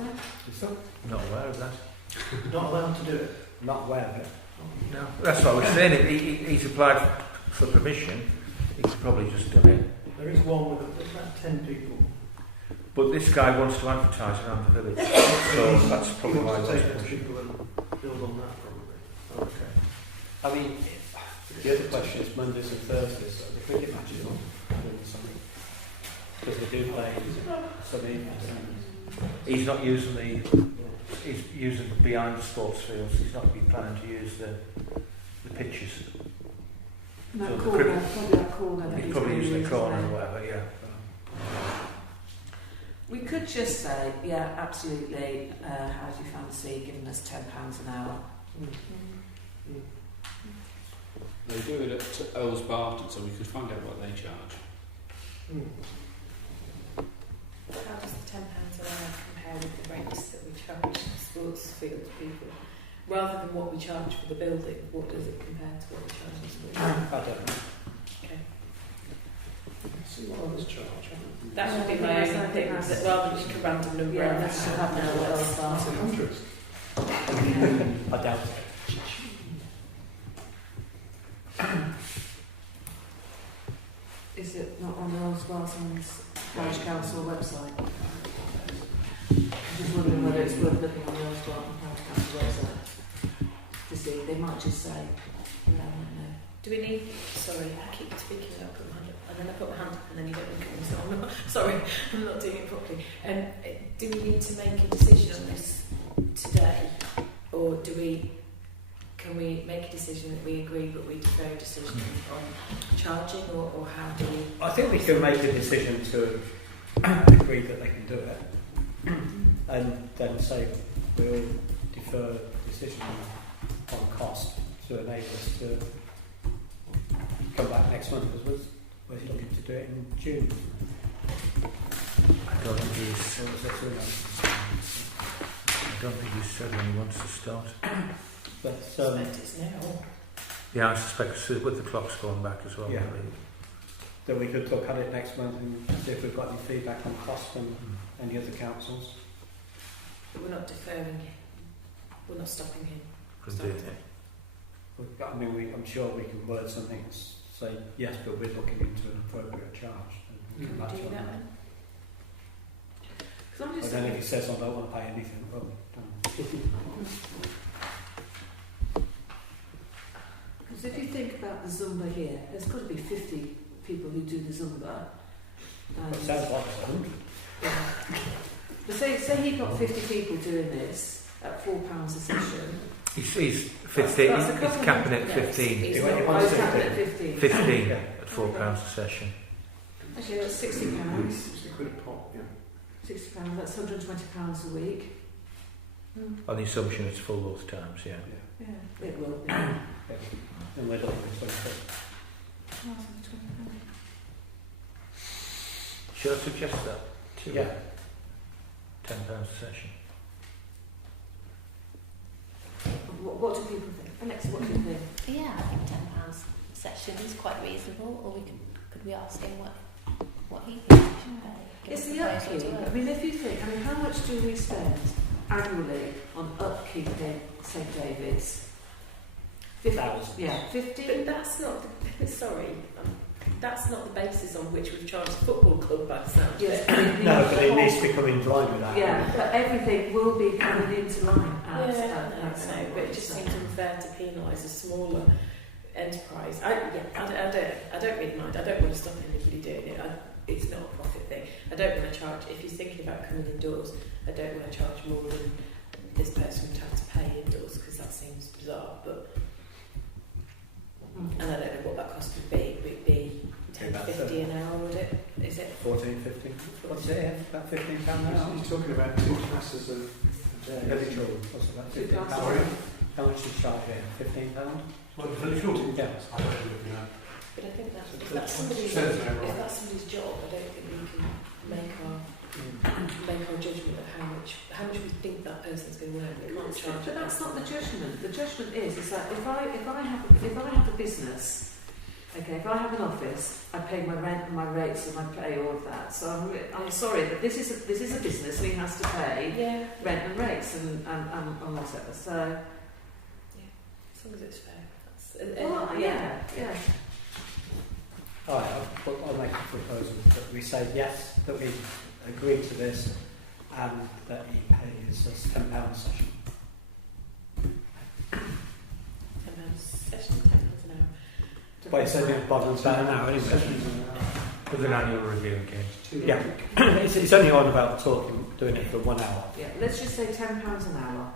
well. that? Not aware of that. Not allowed to do it. Not aware of it. No. That's what I was saying. He's applied for permission. He's probably just done it. There is one with about 10 people. But this guy wants to advertise around the village. So that's He probably why wants to he's take those pushing. people and build on that probably. Okay. I mean, the other question is Mondays and Thursdays. So the cricket matches on something because they do play some evenings. He's not using he's using behind the sports fields. He's not been planning to use the pitches. That So the corner, cricket- probably that corner. that He's probably using the corner isn't or it? whatever. Yeah. We could just say, yeah, absolutely. How do you fancy giving us £10 an hour? They do it at Earls Barton, so we could find out what they charge. How does the £10 an hour compare with the rates that we charge sports field people? Rather than what we charge for the building, what does it compare to what we charge for the I don't know. Okay. See what others charge. That would be Yeah, my I only think thing, that's- that rather than just a random number. Yeah, of let's how- have that let's- as well. That's hundreds. I doubt it. Is it not on the Old Spartans Parish Council website? I'm just wondering whether it's worth looking on the Old Spartan Parish Council website to see. They might just say, no, no. Do we need? Sorry, I keep speaking and I put my hand up, and then I put my hand up, and then you don't look at me. So I'm not. Sorry, I'm not doing it properly. Do we need to make a decision on this today, or do we? Can we make a decision that we agree, but we defer a decision on charging, or how do we? I think we can make a decision to agree that they can do it, and then say we'll defer decision on cost to enable us to come back next month, because we're looking to do it in June. I don't think he's, Or was it sooner? I don't think he's said when he wants to start. But It's now. Yeah, I suspect with the clocks going back as well. Yeah. maybe. then we could look at it next month and see if we've got any feedback on cost from any other councils. But we're not deferring him. We're not stopping him. From doing it. I mean, I'm sure we can word something to say yes, but we're looking into an appropriate charge. And Can come we back do to that it. then? Because I'm But just then if thinking, he says I don't want to pay anything, well, done. because if you think about the Zumba here, there's got to be 50 people who do the Zumba. It sounds like it's 100. Yeah. But say he got 50 people doing this at £4 a session. He's 15, That's a he's couple capping of- at Yes, 15. it's He not- went- I was capping at 15. 15 Yeah. at £4 a session. Okay, that's £60. £60 a pop, yeah. £60, that's £120 a week. On the assumption it's full those times, yeah. Yeah, it will be. Yeah. And we're looking at 26. Should I suggest that? Yeah. £10 a session. What do people think? Alexa, what do you think? Yeah, I think £10 session is quite reasonable. Or could we ask him what he thinks we should pay? Give It's us a the proposal upkeep. to I work. mean, if you think, how much do we spend annually on upkeeping St David's? 1,000. Yeah, 50. But that's not. That's not the basis on which we've charged the football club by the sound of Yes, it. but it No, needs but the it whole- needs to come in line with that. Yeah, but everything will be coming into line Yeah, as no, but it just seems unfair to penalise a smaller enterprise. I don't really mind. I don't want to stop anybody doing it. It's not a profit thing. I don't want to charge. If you're thinking about coming indoors, I don't want to charge more than this person would have to pay indoors, because that seems bizarre. But and I don't know what that cost would be. Would it be 10 to About 50 an hour? Would it? Is it? 14, 15. What's it? About £15 an hour? You're talking about 2 classes a day. Very true. What's it, about £15? Sorry? How much is charge here? £15? What, the village hall? Yeah. I don't know, you know. But I think if that's somebody's Says there, if right. that's somebody's job, I don't think we can make our judgment of how much we think that person's going to earn. We can't charge. But that's not the judgment. The judgment is that if I have a business, okay, if I have an office, I pay my rent and my rates and I pay all of that. So I'm sorry, but this is a business and he has to pay Yeah, rent and rates and whatever. So as long as it's fair. yeah. All right, I'll make a proposal that we say yes, that we agree to this, and that he pays us £10 a session. Session £10 an hour. But it's only about an hour anyway. With an annual review again. Yeah, it's only on about doing it for 1 hour. Yeah, let's just say £10 an hour,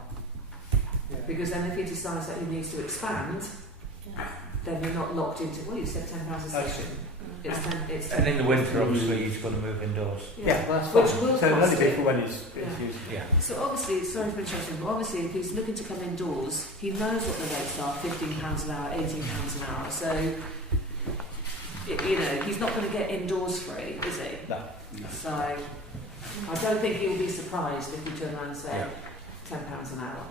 because then if he decides that he needs to expand, then you're not locked into. Well, you said £10 a session. It's 10. It's 10. And in the winter, obviously, he's going to move indoors. Yeah, well, that's Which fine. will So it'll cost only be it. for when it's Yeah. used. Yeah. So obviously, sorry for interrupting, but obviously if he's looking to come indoors, he knows what the rates are, £15 an hour, £18 an hour. So, he's not going to get indoors free, is he? No. So, I don't think he'll be surprised if we turn around and say Yeah. £10 an hour.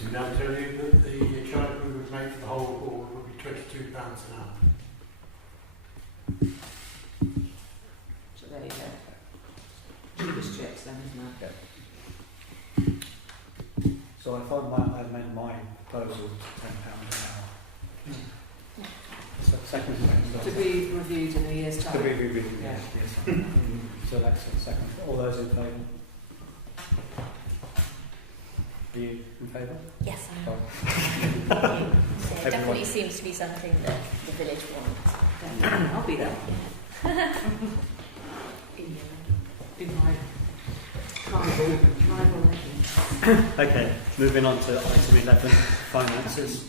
Did I tell you that the charge we would make for the whole hall would be £22 an hour? So if I amend my proposal to £10 an hour. So second. To be reviewed in a year's time. To be reviewed, Yeah. yes. So that's the second. All those in favour? Are you in favour? Yes, I am. Sorry. So it definitely seems to be something that the village wants. Definitely. I'll be there. In my tribal legend. Okay, moving on to item 11, finances.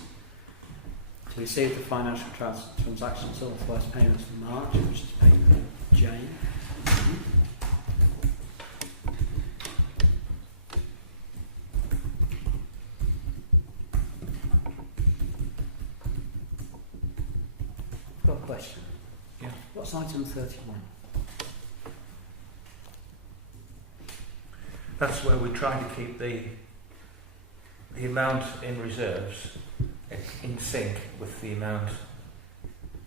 To receive the financial transactions authorised payments for March, which is paper J. I've got a question. Yeah. What's item 31? That's where we try to keep the amount in reserves in sync with the amount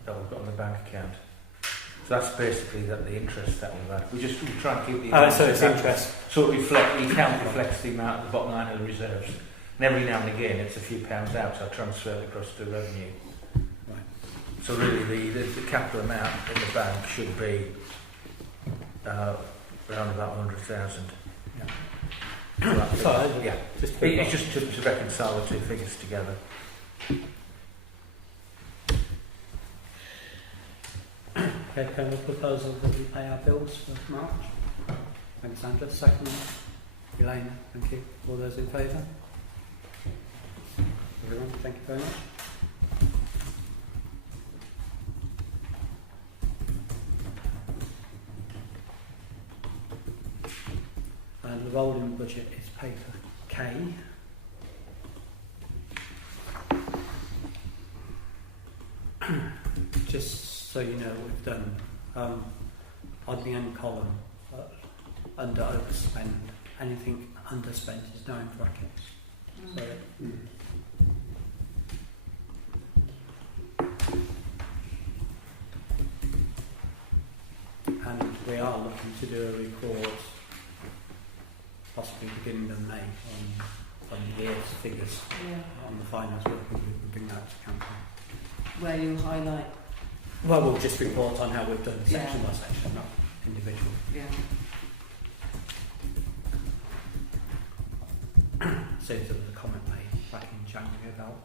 that we've got on the bank account. So that's basically the interest that we've had. We try and keep the amount. So it's interest. So the account reflects the amount at the bottom line of the reserves. And every now and again it's a few pounds out, so I transfer it across to revenue. Right. So really the capital amount in the bank should be around about 100,000. Yeah. Sorry, Yeah. It's just to reconcile the two figures together. Okay, can we proposal that we pay our bills for March? Thanks, Sandra. Second one. Elaine, thank you. All those in favour? Everyone, thank you very much. And the rolling budget is paper K. Just so you know, we've done on the end column under overspend, anything underspent is now in brackets. So, and we are looking to do a report possibly beginning of May on the year's figures on the finance work, and we can bring that to council. Where you highlight. Well, we'll just report on how we've done Yeah. section by section, not individual. Yeah. So there was a comment made back in January about.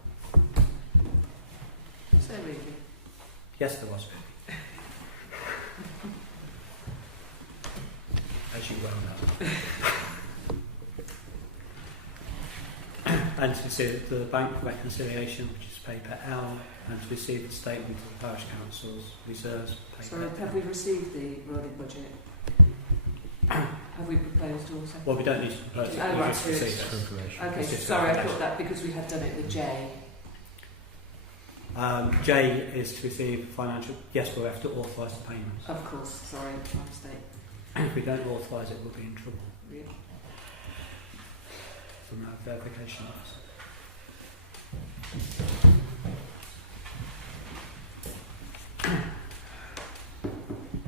So really. Yes, there was. As you well know. And to see the bank reconciliation, which is paper L, and to receive the statement of the parish council's reserves, paper So have we received the rolling budget? Have we proposed or seconded? Well, we don't need to propose it. Oh, we right, just so it's- receive it. Okay, It's just sorry, I information. thought that because we had done it with J. J is to receive financial. Yes, we'll have to authorise the payments. Of course, sorry, my mistake. If we don't authorise it, we'll be in trouble Yeah. from our verification officer.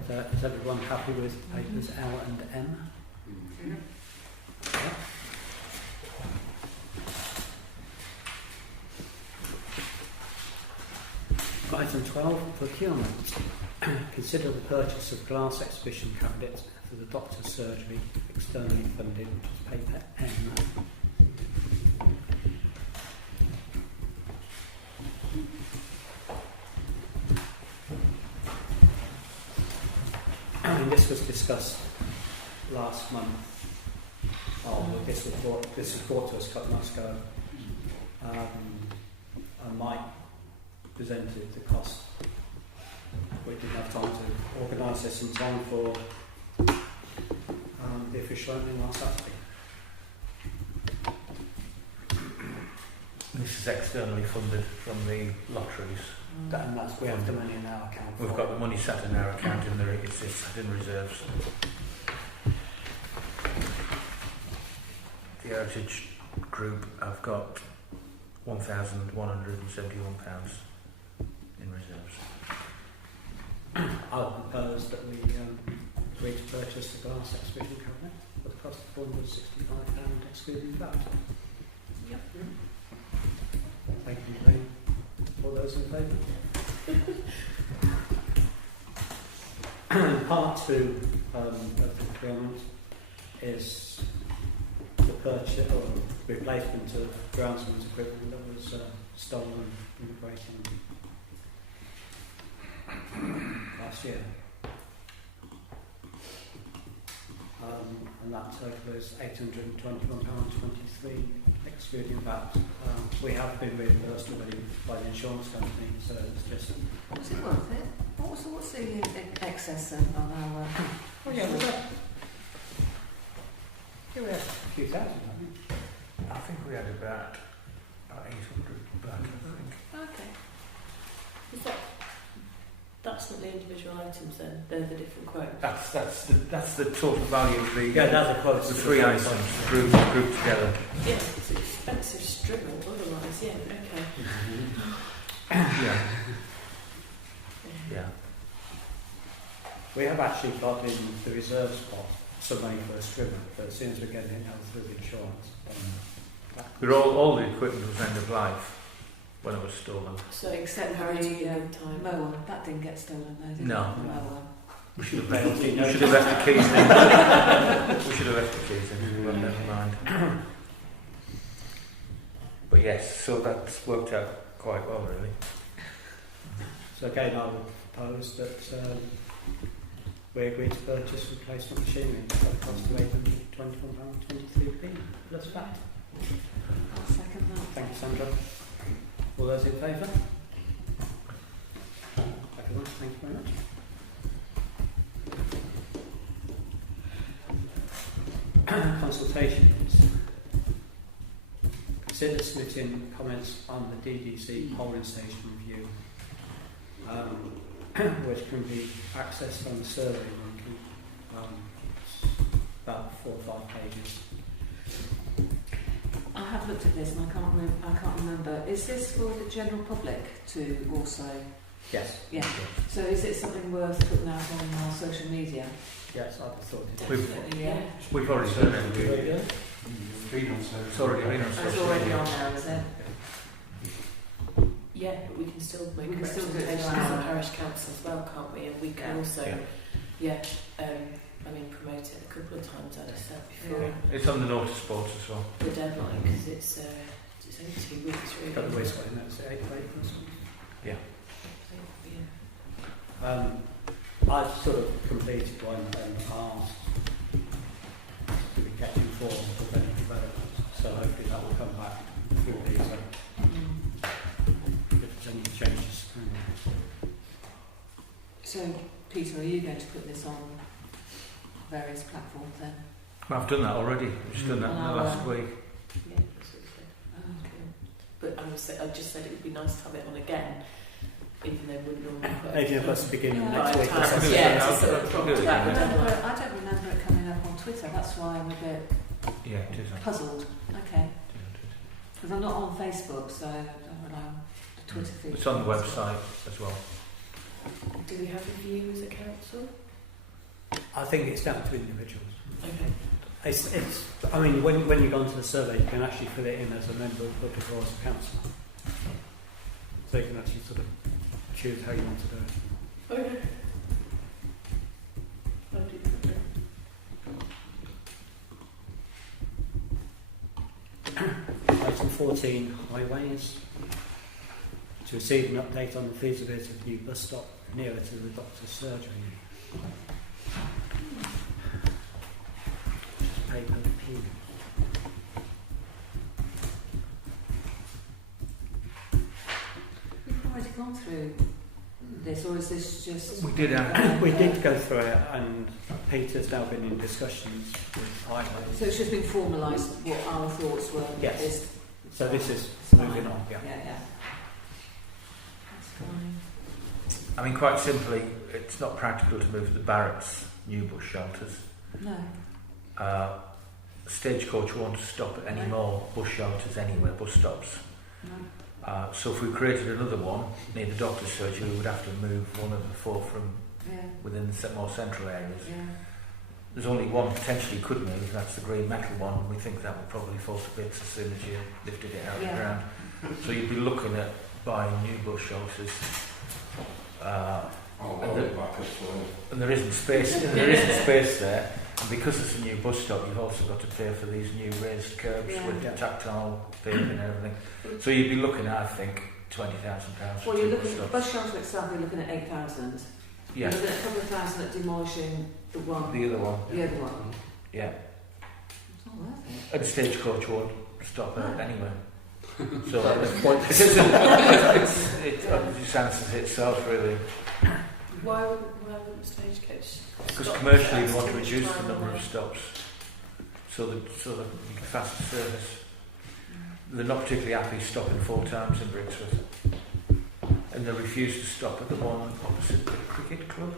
So is everyone happy with papers L and M? Yeah. Item 12, procurement. Consider the purchase of glass exhibition cabinets for the doctor's surgery, externally funded, which is paper M. And this was discussed last month. This was brought to us a couple of months ago. And Mike presented the cost. We didn't have time to organise this in time for the official opening last Saturday. This is externally funded from the lotteries. And that's, we have the money in our account. We've got the money sat in our account in there, it's sat in reserves. The Heritage Group have got £1,171 in reserves. I would propose that we agree to purchase the glass exhibition cabinet for the cost of £465 excluding VAT. Yep. Thank you, Lane. All those in favour? Part 2 of the procurement is the purchase or replacement of groundsman's equipment that was stolen in the break-in last year. And that total is £821.23 excluding VAT. We have been reimbursed already by the insurance company, so it's just... Was it worth it? What's the excess on our... Oh yeah, we had a few thousand, haven't we? I think we had about 800 back, I think. Okay. Is that's not the individual items then? They're the different quotes. That's the total value of the Yeah, that's a quote. the three items grouped together. Yeah, it's an expensive struggle otherwise, yeah, okay. Yeah. Yeah. We have actually got in the reserves pot some money for a strimmer, but as soon as we get it now through the insurance. But all the equipment was end of life when it was stolen. So Except for comparatively the good time. mower. That didn't get stolen though, did No. it? The mower. We should have left the keys in. We should have left the keys in. Well, never mind. But yes, so that's worked out quite well, really. So again, I would propose that we agree to purchase replacement machinery at a cost of £821.23 plus VAT. I'll second that. Thank you, Sandra. All those in favour? Everyone, thank you very much. Consultations. Consider submitting comments on the DDC polling station review, which can be accessed on the survey link, about 4 or 5 pages. I have looked at this and I can't remember. Is this for the general public to also... Yes. Yeah. So is it something worth putting out on our social media? Yes, I thought it Definitely, yeah. We've already done it. It's already been on It's social already media. on there, is it? Yeah, but we can still make We can still do it representations as as well. a parish council as well, can't we? And we can also, promote it a couple of times, as I said before. Yeah. It's on the notice boards as well. The deadline, because it's only 2 weeks, really. Got the waste one, that's 8 of April. Yeah. I've sort of completed one and asked to be kept informed of any developments, so hopefully that will come back through these if there's any changes. So, Peter, are you going to put this on various platforms then? Well, I've done that already. I've just done that in the last week. Yeah, that's what it said. Okay. But I just said it would be nice to have it on again, even though we wouldn't normally put Maybe of us beginning Yeah. next week. Right, or something. yeah, to sort of prompt Good. about the I deadline. don't remember it coming up on Twitter. That's why I'm a bit Yeah, it is. puzzled. Okay. Because I'm not on Facebook, so I don't rely on the Twitter feed. It's on the website as well. Do we have a view as a council? I think it's down to individuals. Okay. I mean, when you go onto the survey, you can actually fill it in as a member of the Book of Royals Council. So you can actually sort of choose how you want to do it. Okay. Item 14, highways. To receive an update on the feasibility of the new bus stop nearer to the doctor's surgery. Just paper P. We've already gone through this, or is this just... We did. We did go through it, and Peter's now been in discussions with highways. So it's just been formalised what our thoughts were. Yes. So this is moving on, yeah. Yeah. That's fine. I mean, quite simply, it's not practical to move the Barrett's new bus shelters. No. Stagecoach won't stop at any more bus shelters anywhere, bus stops. No. So if we created another one near the doctor's surgery, we would have to move one of the 4 from Yeah. within the more central areas. Yeah. There's only one potentially could move, that's the green metal one, and we think that will probably fall to bits as soon as you lifted it out of the ground. So you'd be looking at buying new bus shelters. And there isn't space. There isn't space there, and because it's a new bus stop, you've also got to pay for these new raised curbs with tactile paving and everything. So you'd be looking at, I think, £20,000. Well, you're looking at bus shelter itself. You're looking at 8,000. Yeah. You're looking at a couple of thousand at demolishing the one. The other one. The other one. Yeah. It's not worth it. And stagecoach won't stop anyway. So it just answers itself really. Why wouldn't Stagecoach? Because commercially they want to reduce the number of stops, so that you get faster service. They're not particularly happy stopping 4 times in Brixworth, and they refuse to stop at the one opposite the cricket club.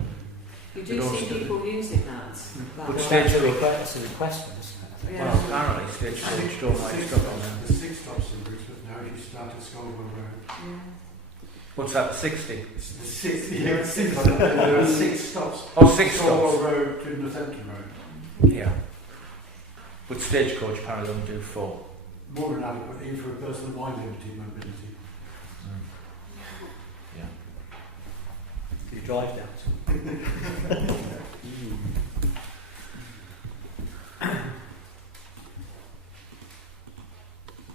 You do see people using that. But stagecoach, That's a request, isn't it? Yeah. well, apparently stagecoach don't like stop on there. There's 6 stops in Brixworth now if you start at Scotland Road. Yeah. What's that? 60? It's the 6, yeah, it's 6. There are 6 stops. Oh, 6 Scotland stops. Road to Northampton Road. Yeah. But stagecoach apparently don't do 4. More than adequate, even for a person of my limited mobility. Yeah. Do you drive down?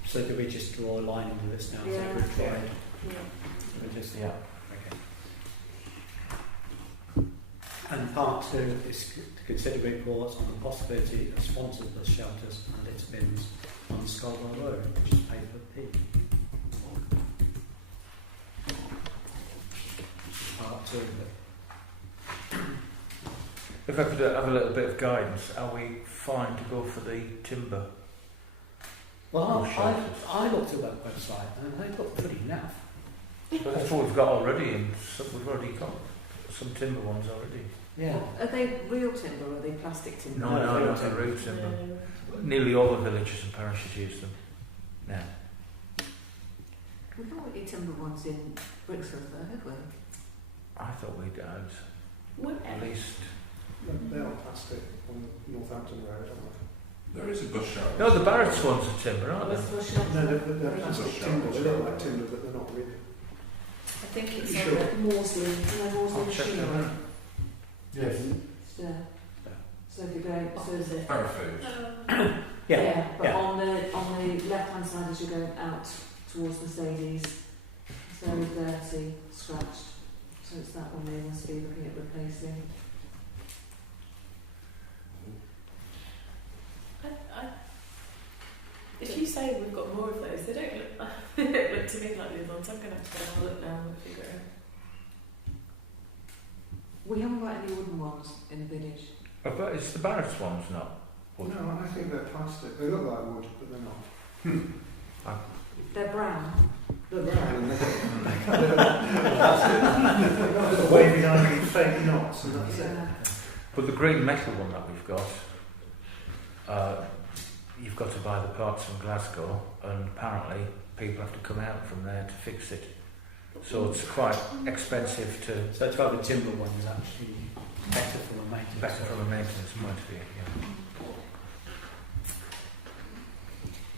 So do we just draw a line under this now? Yeah. So we've tried. Yeah. We just, Yeah. Okay. And part 2 is to consider reports on the possibility of sponsored bus shelters and litter bins on Scotland Road, which is paper P. Part 2 of it. If I could have a little bit of guidance, are we fine to go for the timber? Well, Bus shelters? I looked at that website and they look pretty naff. But that's what we've got already, and we've already got some timber ones already. Yeah. Are they real timber or are they plastic timber? No, they're real timber. Nearly all the villages and parishes use them now. We've not got any timber ones in Brixworth though, have we? I thought we'd had at least. They are plastic on Northampton Road, aren't There is a bus shelter. No, the Barrett's ones are timber, aren't What's they? the shelter? they? No, they're plastic timber. They look like timber, but they're not really. I think it's Sure. on Maudsley. I'll check them machinery. out. Yes. Yeah. So if you go, so is it? Parafoods. Yeah. But Yeah. on the left hand side as you're going out towards Mercedes, it's very dirty, scratched. So it's that one they must be looking at replacing. If you say we've got more of those, they don't look, they don't look to me like the other ones. I'm going to have to go and have a look now and figure it out. We haven't got any wooden ones in the village. But it's the Barrett's ones, not wood. No, I think they're plastic. They look like wood, but they're not. They're brown. They're brown and they've got little wavy ivy fake knots, and that's it. Yeah. But the green metal one that we've got, you've got to buy the parts from Glasgow, and apparently people have to come out from there to fix it. So it's quite expensive to. So to have a timber one is actually better from a maintenance. Better from a maintenance point of view, yeah.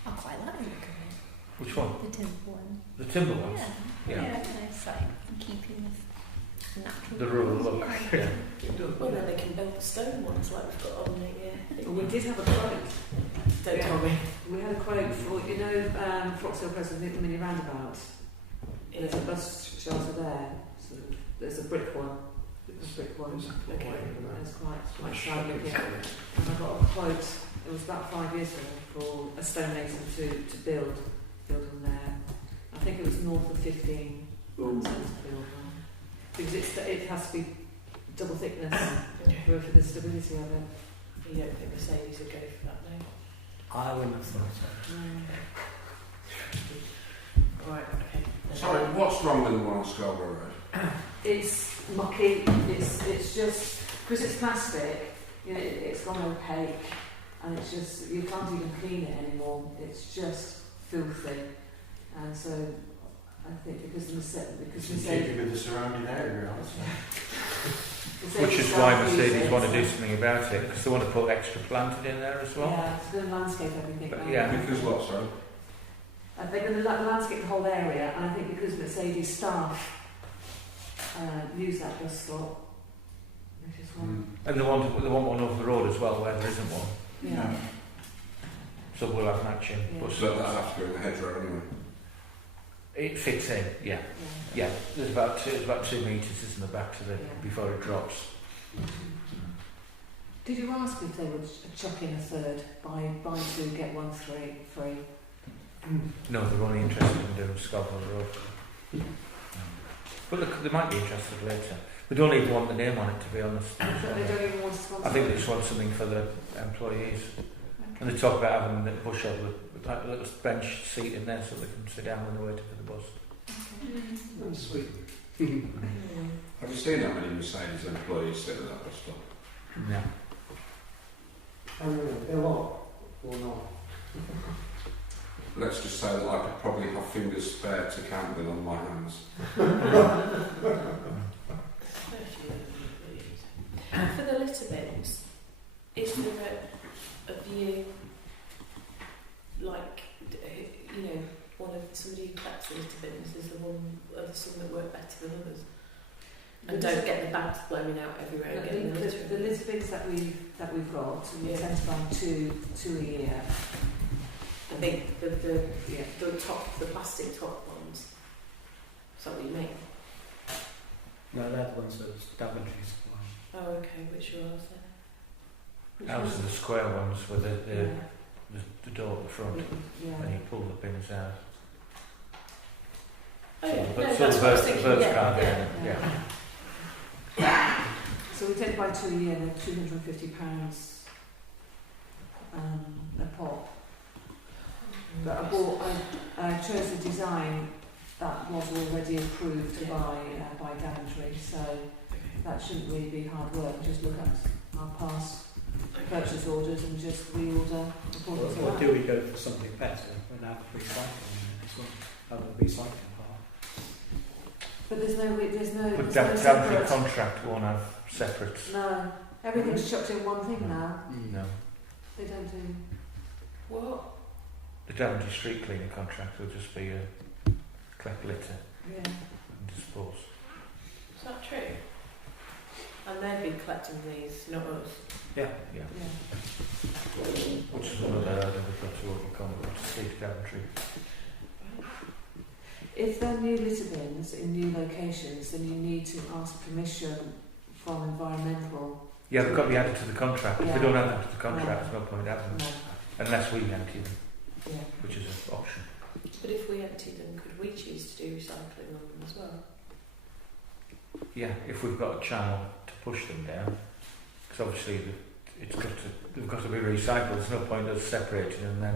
I quite like the look of it. Which one? The timber one. The timber ones? Yeah. Yeah. It's like keeping the natural. The rural look. Yeah. Well, then they can build the stone ones like we've got on the. We did have a quote. Don't Yeah. tell me. We had a quote for, Foxhill Crescent, the mini roundabout. There's a bus shelter there. Sort of, there's a brick one. A brick one. Okay. It's quite sad looking. And I got a quote, it was about 5 years ago, for a stonemason to build them there. I think it was north of 15 to build one. Because it has to be double thickness for the stability of it. You don't think Mercedes would go for that, no? I wouldn't have thought so. Right, okay. Sorry, what's wrong with the one on Scarborough Road? It's mucky. It's just because it's plastic. You know, it's gone opaque, and it's just you can't even clean it anymore. It's just filthy, and so I think because the It's in keeping with the surrounding area, also. Which is why Mercedes want to do something about it, because they want to put extra planting in there as well. Yeah, it's going to landscape everything. But now. yeah. Because what, sorry? They're going to landscape the whole area, and I think because Mercedes staff use that bus stop, they just want. And they want one off the road as well, where there isn't one. Yeah. So we'll have matching bus But that'll stops. have to go in the hedgerow anyway. It fits in, yeah. Yeah, there's about 2 metres, isn't there, back to the before it drops. Did you ask if they would chuck in a third, buy 2 get 1 free? No, they're only interested in doing Scotland Road. But look, they might be interested later. They don't even want the name on it, to be honest. So they don't even want to sponsor. I think they just want something for the employees. And they talk about having the bush shed with like a little bench seat in there so they can sit down when they're waiting for the bus. That's sweet. Have you seen that many Mercedes employees sitting at that bus stop? Yeah. A lot, or not? Let's just say that I could probably have fingers spare to count them on my hands. For the litter bins, is there a view, like, you know, one of somebody who collects the litter bins is the one, are there some that work better than others? And don't get the bags blowing out everywhere. I think the litter bins that we've got, we tend to buy two a year. I think the plastic top ones. Is that what you mean? No, they're the ones that Daventry supply. Oh, okay. Which ones then? Ours are the square ones with the door at the front, and you pull the pins out. Oh yeah, But no, so that's the what I was birds thinking. can't get Yeah. in. Yeah. So we tend to buy 2 a year, and they're £250 a pop. But I chose a design that was already approved by Daventry, so that shouldn't really be hard work. Just look at our past purchase orders and just reorder according to Or that. do we go for something better without recycling as well? Have a recycling part. But there's no. But there's no Daventry separate. contract won't have separate. No, everything's chucked in one thing now. No. They don't do. What? The Daventry street cleaner contract will just be a collect litter Yeah. and dispose. Is that true? And they'd be collecting these, not us. Yeah. Yeah. Which is another hurdle we've got to overcome. We've got to see to Daventry. If they're new litter bins in new locations, then you need to ask permission from environmental. Yeah, they've got to be added to the contract. If Yeah. they don't add them to the contract, there's no point having them. No. Unless we empty them, Yeah. which is an option. But if we empty them, could we choose to do recycling on them as well? Yeah, if we've got a channel to push them down, because obviously they've got to be recycled. There's no point us separating and then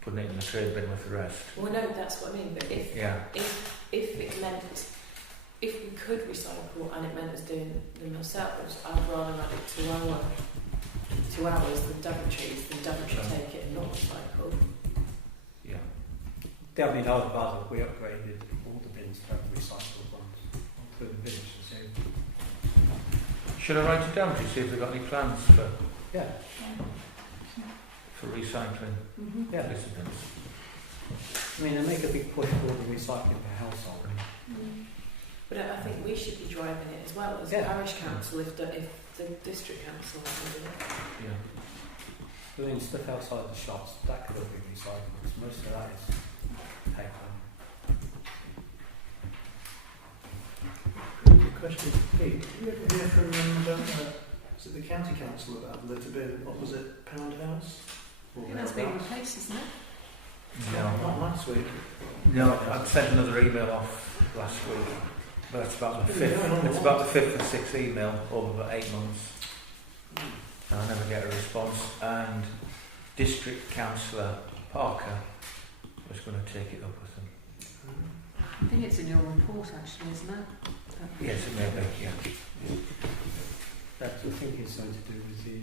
putting it in the trade bin with the rest. Well, no, that's what I mean. But if it meant, if we could recycle and it meant us doing them ourselves, I'd rather add it to ours than Daventry's. Than Daventry take it and not recycle. Yeah. The only other bother, we upgraded all the bins to have recycled ones, including bins. So Should I write it down to see if they've got any plans for yeah, recycling yeah. litter bins? I mean, they make a big push for the recycling per household. But I think we should be driving it as well as Yeah. parish council if the district council is doing it. Yeah. I mean, stuff outside the shops, that could be recycled, because most of that is take home. Question, Pete, did you ever hear from is it the county council about the litter bin opposite Pound House? Or That's been thereabouts? replaced, isn't it? Not last week. No, I sent another email off last week, but it's about the fifth. It's about the fifth or sixth email over about 8 months. And I never get a response. And District Councillor Parker was going to take it up with them. I think it's in your report, actually, isn't it? Yes, it may be. Yeah. That's, I think it's something to do with the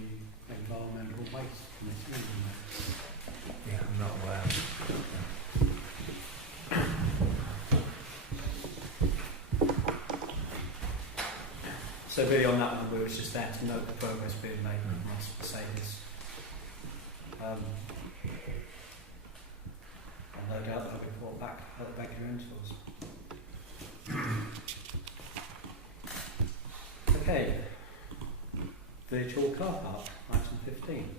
environmental waste committee, isn't it? Yeah, I'm not aware. So really on that one, we were just there to note the progress being made from us Mercedes. And no doubt that'll be brought back at the regular intervals. Okay. Village Hall car park, item 15.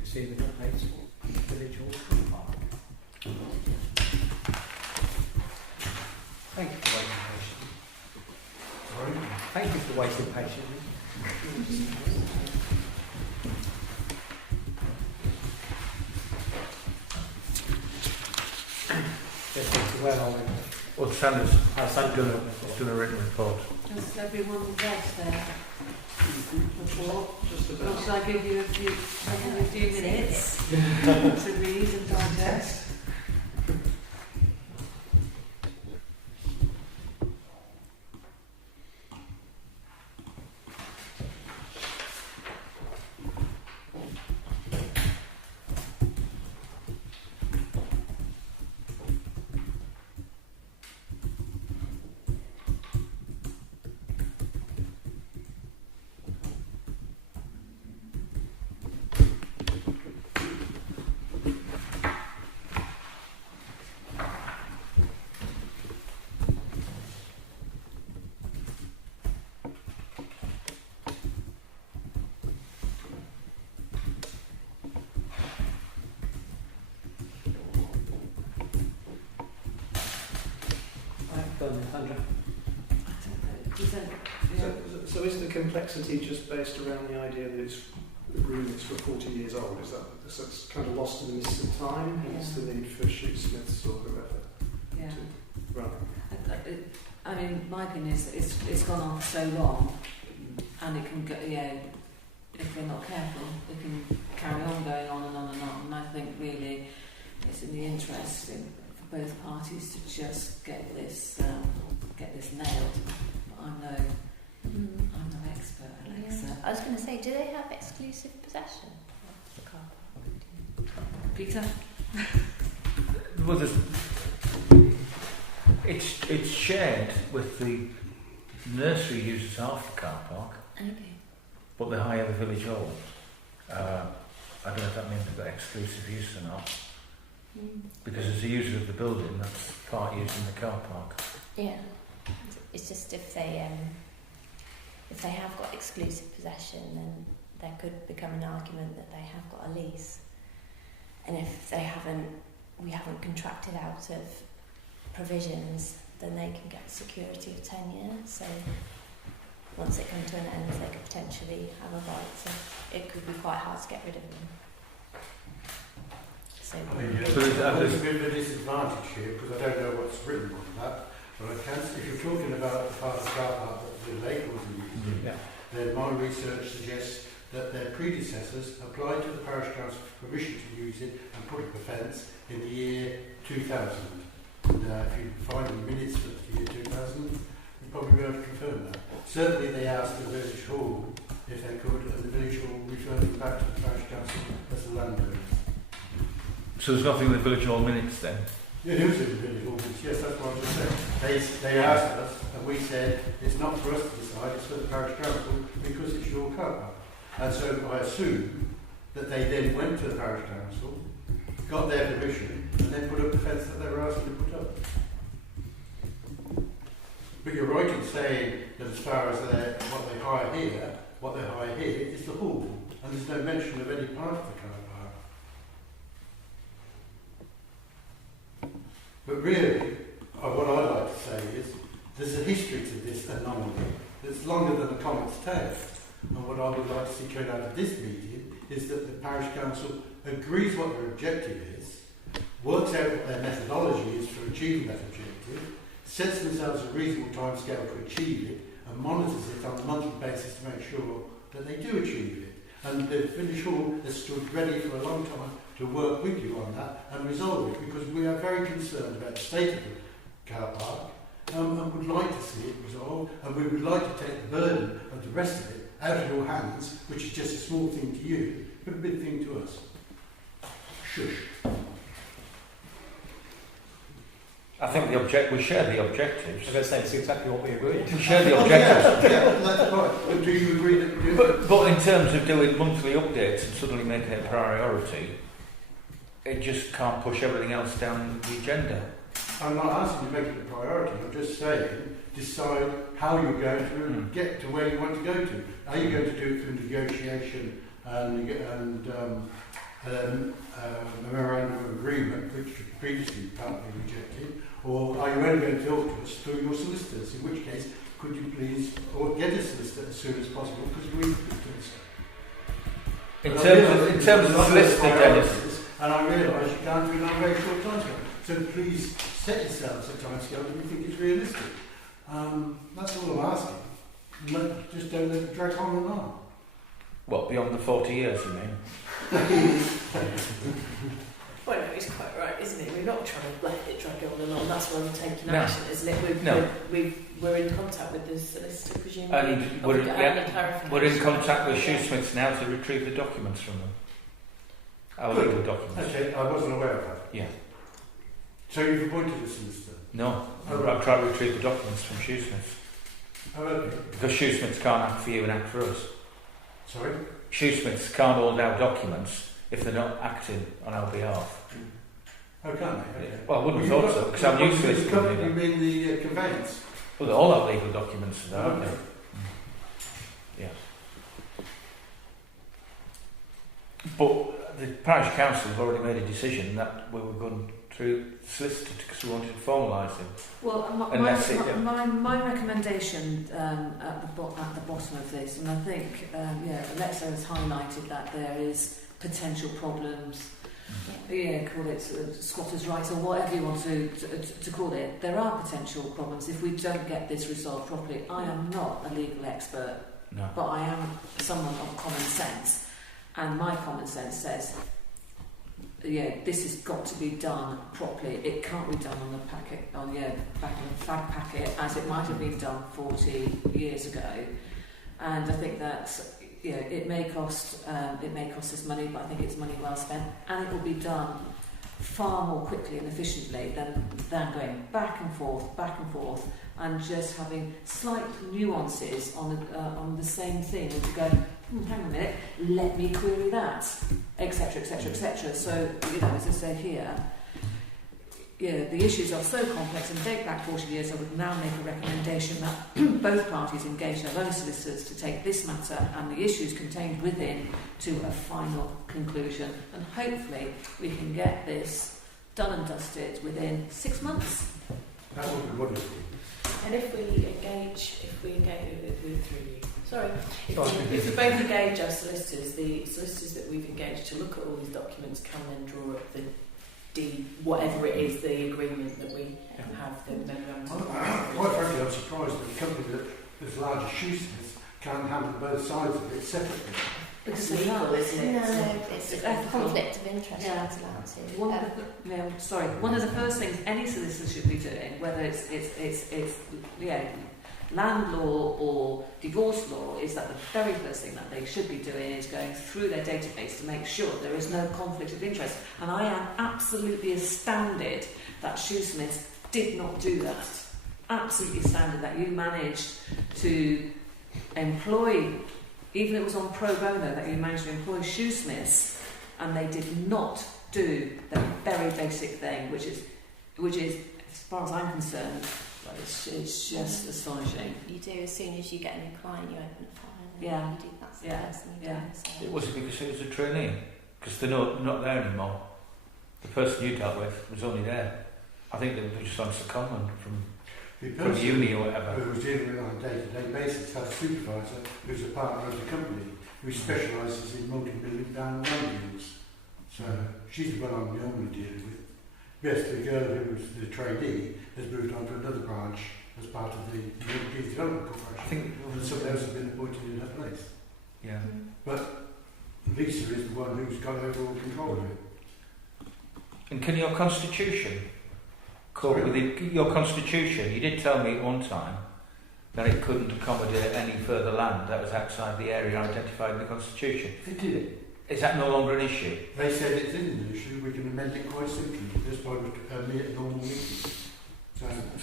Receive an update on the Village Hall car park. Thank you for waiting patiently. Sorry? Thank you for waiting patiently. Where are we? Well, Sanders Sanders done a written report. Has everyone read their report? Just Or about. should I give you a few minutes to read and digest? So is the complexity just based around the idea that it's the room that's for 40 years old? Is that so it's kind of lost in the mist of time? Hence the need for shoesmiths or whoever. Yeah. Right. I mean, my opinion is that it's gone on for so long, and it can go. Yeah, if we're not careful, it can carry on going on and on and on. And I think really, it's in the interest for both parties to just get this nailed. But I'm no expert, Alexa. Yeah. I was going to say, do they have exclusive possession of the car park? Peter? Well, it's shared with the nursery uses half the car park, Okay. but they hire the village hall. I don't know if that means they've got exclusive use or not, because as a user of the building, that's part using the car park. Yeah. It's just if they have got exclusive possession, then there could become an argument that they have got a lease. And if we haven't contracted out of provisions, then they can get security of tenure. So once it comes to an end, they could potentially have a right. So it could be quite hard to get rid of them. So I mean, there's a bit of a disadvantage here because I don't know what's written on that. But I can, if you're talking about the part of the car park that the Lakewood are using, then my research suggests that their predecessors applied to the parish council for permission to use it and put up a fence in the year 2000. And if you find the minutes for the year 2000, you'll probably be able to confirm that. Certainly they asked the village hall if they could, and the village hall referred them back to the parish council as the landowner. So there's nothing in the village hall minutes then? Yeah, it was in the village hall minutes, yes, that's what I just said. They asked us, and we said, it's not for us to decide, it's for the parish council, because it's your car park. And so I assume that they then went to the parish council, got their permission, and then put up the fence that they were asking to put up. But you're right in saying that as far as what they hire here is the hall, and there's no mention of any part of the car park. But really, what I'd like to say is, there's a history to this anomaly that's longer than a comet's tail. And what I would like to see come out of this meeting is that the parish council agrees what their objective is, works out what their methodology is for achieving that objective, sets themselves a reasonable timescale to achieve it, and monitors it on a monthly basis to make sure that they do achieve it. And the village hall has stood ready for a long time to work with you on that and resolve it, because we are very concerned about the state of the car park and would like to see it resolved, and we would like to take the burden of the rest of it out of your hands, which is just a small thing to you, but a big thing to us. Shush. I think we share the objectives. I'm going to say it's exactly what we agreed. We share the objectives. Yeah, that's right. But do you agree that... But in terms of doing monthly updates and suddenly making it a priority, it just can't push everything else down the agenda. I'm not asking you to make it a priority. I'm just saying decide how you're going to get to where you want to go to. Are you going to do it through negotiation and a memorandum of agreement, which was previously apparently rejected, or are you only going to talk to us through your solicitors? In which case, could you please get a solicitor as soon as possible, because we could do so. In terms of solicitor, Dennis, and I realise you can't do it on a very short time scale. So please set yourselves a time scale that you think is realistic. That's all I'm asking. Just don't let it drag on and on. what, beyond the 40 years, you mean? Well, no, it's quite right, isn't it? We're not trying to let it drag on and on. That's why we're taking No. action, isn't it? We're in contact with the solicitor, presumably. And we're in contact with Shoesmiths now to retrieve the documents from them. Our Good. legal documents. Okay, I wasn't aware of that. Yeah. So you've appointed a solicitor? No, Oh, I've tried to retrieve the documents from Shoesmiths. Oh, okay. Because Shoesmiths can't act for you and act for us. Sorry? Shoesmiths can't hold our documents if they're not acting on our behalf. Oh, can't they? Okay. Well, I wouldn't have thought so, because I'm used to this. You mean the conveyance? Well, all our legal documents are there, aren't they? Okay. Yeah. But the parish council have already made a decision that we were going through the solicitor because we wanted to formalise him. Well, my recommendation at the bottom of this, and I think Alexa has highlighted that there is potential problems. Call it squatters' rights or whatever you want to call it. There are potential problems if we don't get this resolved properly. I am not a legal expert, No. but I am someone of common sense, and my common sense says, this has got to be done properly. It can't be done on the packet, back in a fag packet, as it might have been done 40 years ago. And I think that it may cost us money, but I think it's money well spent, and it will be done far more quickly and efficiently than going back and forth, and just having slight nuances on the same thing, and go, hang on a minute, let me query that, etc., etc., etc. So, as I say here, the issues are so complex and date back 40 years. I would now make a recommendation that both parties engage their own solicitors to take this matter and the issues contained within to a final conclusion, and hopefully we can get this done and dusted within 6 months. That would be wonderful. And if we engage through you. Sorry. If we both engage our solicitors, the solicitors that we've engaged to look at all these documents can then draw up the deed, whatever it is, the agreement that we have, the memorandum. Quite frankly, I'm surprised that a company that as large as Shoesmiths can handle both sides of it separately. It's legal, isn't it? No, it's a conflict of interest. Yeah. That's allowed to. One of the first things any solicitor should be doing, whether it's land law or divorce law, is that the very first thing that they should be doing is going through their database to make sure there is no conflict of interest. And I am absolutely astounded that Shoesmiths did not do that. Absolutely astounded that you managed to employ, even if it was on pro bono, that you managed to employ Shoesmiths, and they did not do the very basic thing, which is, as far as I'm concerned, it's just astonishing. You do, as soon as you get a new client, you open a file. And Yeah. You do, that's the Yeah. first thing you Yeah. do. So. It wasn't because it was a trainee, because they're not there anymore. The person you dealt with was only there. I think they were just on secondment from uni or whatever. Who was dealing with it on a day-to-day basis had a supervisor who's a partner of the company who specialises in multi-million pound land deals. So she's the one I'm normally dealing with. Yes, the girl who was the trainee has moved on to another branch as part of the Community Development Corporation. I think And somebody else has been appointed in her place. yeah. But Lisa is the one who's got overall control of it. And can your constitution cope with your constitution? You did tell me at one time that it couldn't accommodate any further land that was outside the area identified in the constitution. It did. Is that no longer an issue? They said it's in an issue, we can amend it quite simply, just by a mere normal meeting.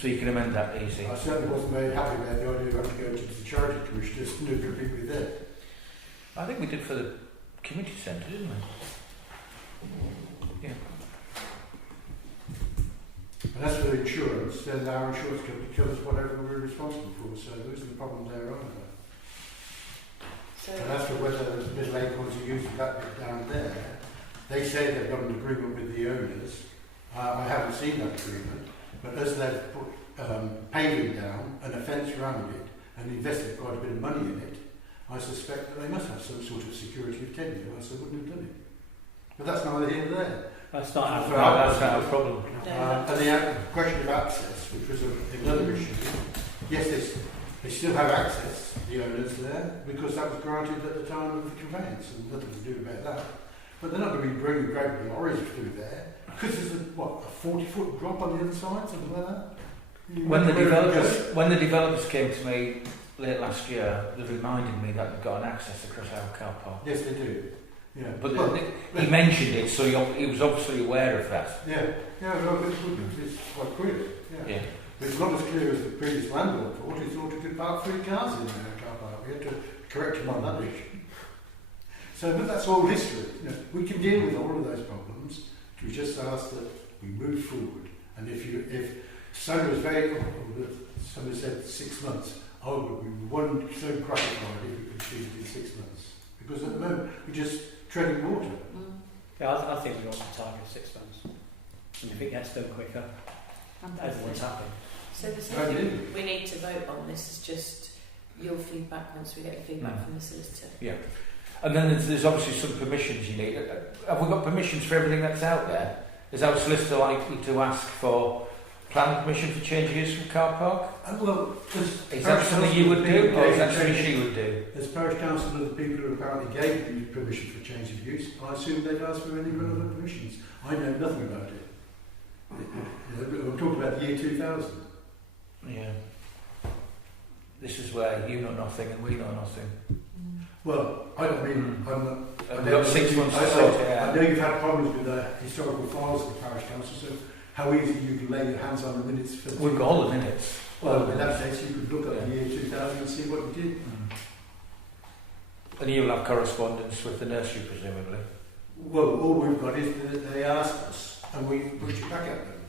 So you can amend that easy. I certainly wasn't very happy about the idea of having to go to the charity commissioners to agree with them. I think we did for the community centre, didn't we? Yeah. And as for the insurance, then our insurance company covers whatever we're responsible for, so those are the problems there either. So, And as for whether the Middle Acorns are using that bit down there, they say they've got an agreement with the owners. I haven't seen that agreement, but as they've put paving down and a fence around it and invested quite a bit of money in it, I suspect that they must have some sort of security of tenure, else they wouldn't have done it. But that's neither here nor there. That's not our That's our problem. And the question of access, which was another issue, yes, they still have access, the owners there, because that was granted at the time of the conveyance, and nothing to do about that. But they're not going to be bringing great big lorries through there, because there's a 40-foot drop on the other side, something like that. When the developers came to me late last year, they reminded me that we've got an access across our car park. Yes, they do. Yeah, But he mentioned it, so he was obviously aware of that. well, it's quite clear. Yeah. But it's not as clear as the previous landlord thought. He thought he could park 3 cars in there, car park. We had to correct him on that issue. So, but that's all history. We can deal with all of those problems. We just ask that we move forward. And if Sonia was somebody said 6 months, I would be so gratified if we could achieve it in 6 months. Because at the moment, we're just treading water. Yeah, I think we ought to target 6 months. And if it gets done quicker, everyone's happy. so the thing we need to vote on this is just your feedback once we get the feedback from the solicitor. Yeah. And then there's obviously some permissions you need. Have we got permissions for everything that's out there? Is our solicitor likely to ask for planning permission for change of use from car park? Is that something you would do, or is that something she would do? As parish council and the people who apparently gave you permission for change of use, I assume they'd ask for any relevant permissions. I know nothing about it. I'm talking about the year 2000. Yeah. This is where you know nothing and we know nothing. Well, I don't mean, I'm not... We've got 6 months to sort it I out. know you've had problems with the historical files of the parish council, so how easy you can lay your hands on the minutes for... We've got all the minutes. Well, in that case, you could look at the year 2000 and see what you did. And you'll have correspondence with the nursery, presumably. Well, all we've got is that they asked us, and we pushed it back at them.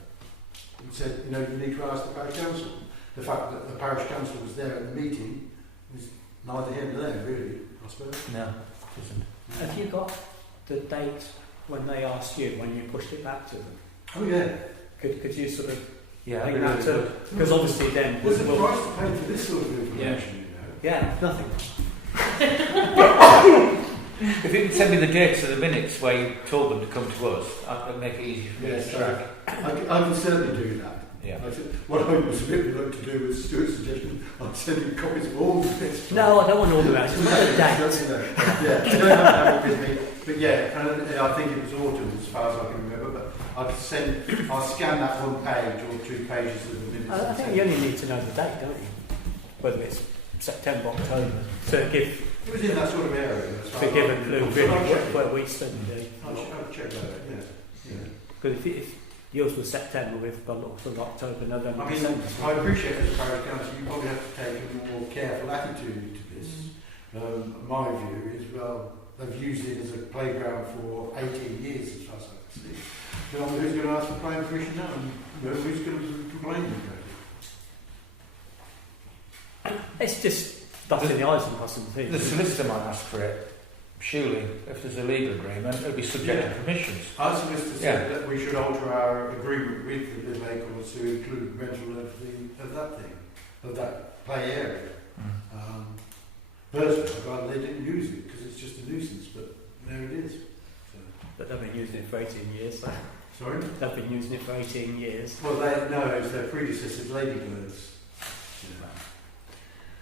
And said, you need to ask the parish council. The fact that the parish council was there at the meeting was neither here nor there, really, I suppose. No, it isn't. Have you got the date when they asked you, when you pushed it back to them? Oh, yeah. Could you sort of bring really that to... Because obviously then... What's the price to pay for this sort of information, Yeah, nothing. If you can send me the dates of the minutes where you told them to come to us, that'd make it easy for me to track. I can certainly do that. Yeah. What I was a bit reluctant to do with Stuart's suggestion, I'm sending copies of all the bits. No, I don't want all the rest. Just the date. Yeah, you don't have to have it with me. But yeah, and I think it was autumn as far as I can remember, but I'll scan that 1 page or 2 pages of the minutes. I think you only need to know the date, don't you? Whether it's September, October, to give... It was in that sort of area. To give a clue really where we stand. I'll check that out, yeah. Because if yours was September, we've got lots of October, November, I mean, December. I appreciate as a parish council, you probably have to take a more careful attitude to this. My view is, well, they've used it as a playground for 18 years, as far as I can see. Who's going to ask for planning permission now? And who's going to complain about it? It's just dotting the I's and crossing the T's. The solicitor might ask for it. Surely, if there's a legal agreement, it'll be subject to permissions. Our solicitor said that we should alter our agreement with the Middle Acorns to include rental of that play area. Personally, I'd rather they didn't use it because it's just a nuisance, but there it is. So. But they've been using it for 18 years, so. Sorry? They've been using it for 18 years. Well, it was their predecessors, ladybirds.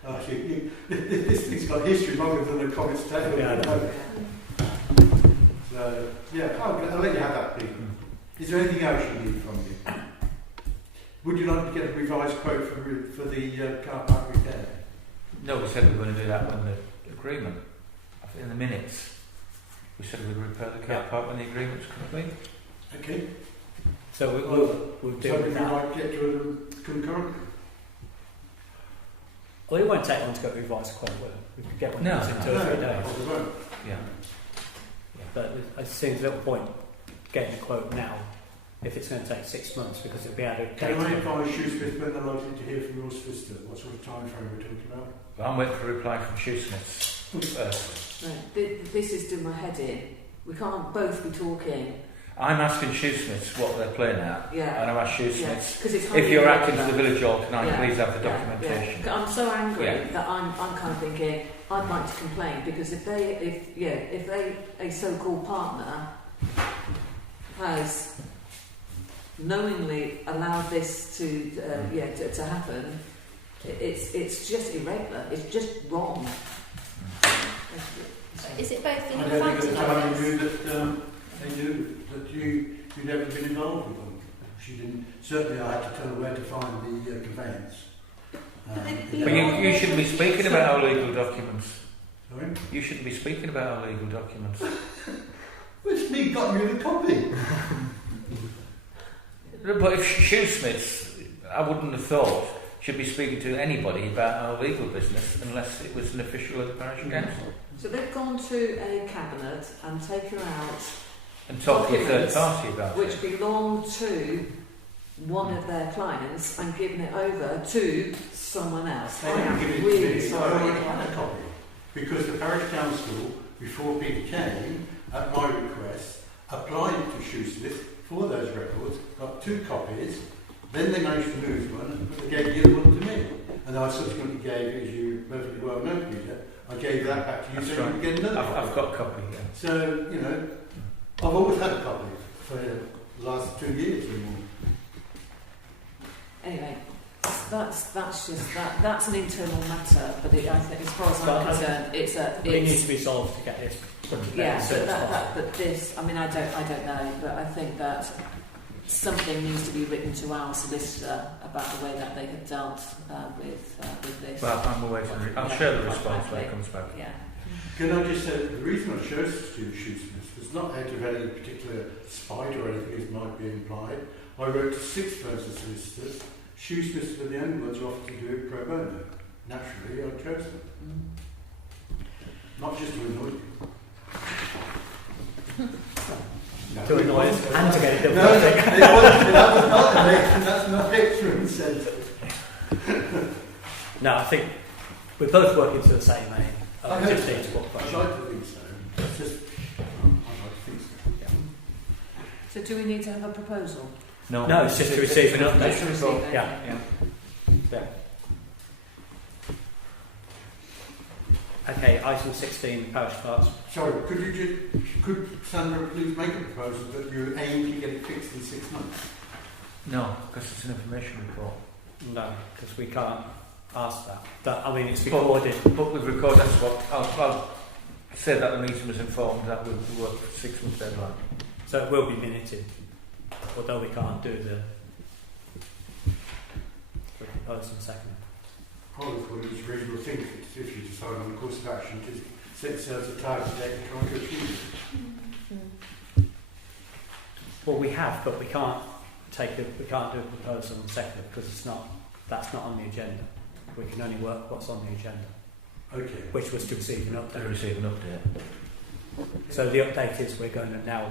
Oh, this thing's got history longer than the Comets table. Yeah, so, I'll let you have that, Peter. Is there anything else you need from me? Would you like to get a revised quote for the car park repair? No, we said we were going to do that when the agreement, in the minutes, we said we'd repair the car park when the agreement's complete. Okay. So we'll deal so with we that. might get to them concurrently. Well, it won't take long to get revised quote, will it? We could get one No, in 2 or 3 days. Or they won't. Yeah. Yeah, but it seems a little point getting a quote now if it's going to take 6 months because it'll be out of date. Can I advise Shoesmith when they're likely to hear from your solicitor? What sort of time frame we're talking about? Well, I'm waiting for a reply from Shoesmiths first. Right. This is doing my head in. We can't both be talking. I'm asking Shoesmiths what they're playing at, Yeah. and I've asked Yeah. Shoesmiths, 'Cause it's if you're acting for irrelevant. the village hall, can I Yeah. please have the Yeah. documentation? Yeah. I'm so angry Yeah. that I'm kind of thinking I'd like to complain because if a so-called partner has knowingly allowed this to happen, it's just irregular. It's just wrong. Is it both in I the don't think at Frampton the time office? you knew that you'd never been involved with them. She didn't. Certainly, I had to tell her where to find the conveyance. But you shouldn't be speaking about our legal documents. Sorry? You shouldn't be speaking about our legal documents. Well, it's me got you the copy. But if Shoesmiths, I wouldn't have thought, should be speaking to anybody about our legal business unless it was an official of the parish council. So they've gone to a cabinet and taken out And talk to a third documents party about which it. belong to one of their clients and given it over to someone else. They I didn't am give it to really me. I sorry. already had a copy. Because the parish council, before Peter came, at my request, applied to Shoesmith for those records, got 2 copies, then they managed to lose one, but they gave the other one to me. And I subsequently gave, as you perfectly well know, Peter, I gave that back to you That's so you right. could get another copy. I've got a copy, yeah. So, I've always had a copy for the last 2 years or more. Anyway, that's just that's an internal matter, but I think as far as But I'm concerned, it needs to be solved to get this. yeah. But this, I mean, I don't know, but I think that something needs to be written to our solicitor about the way that they have dealt with this. Well, I'm awaiting. I'll share the response when it comes back. Yeah. Can I just say, the reason I chose to do Shoesmith was not out of any particular spite or anything as might be implied. I wrote to 6 firms of solicitors. Shoesmiths were the only ones who offered to do it pro bono. Naturally, I chose them. Not just to annoy you. No, To annoy us and to get it done. No, that was not that's not extra incentive. No, I think we're both working to the same aim. I We hope just so. need to walk I'd back. like to think so. It's just, I'd like to think so. So do we need to have a proposal? No, it's just to receive an update. Just to receive it. Yeah. Yeah. Okay, item 16, parish clerks. Sorry, could Sandra please make a proposal that you aim to get it fixed in 6 months? No, because it's an information report. No, because we can't ask that. I mean, it's recorded. But we've recorded, that's what, I'll say that the meeting was informed that we work for 6 months deadline. So it will be minuted, although we can't do the proposal second. I would have thought it was a reasonable thing if you decide on the course of action to set yourselves a target date and try and to achieve it. Well, we have, but we can't do a proposal on second because that's not on the agenda. We can only work what's on the agenda, Okay. which was to receive an To update. receive an update. So the update is we're going to now.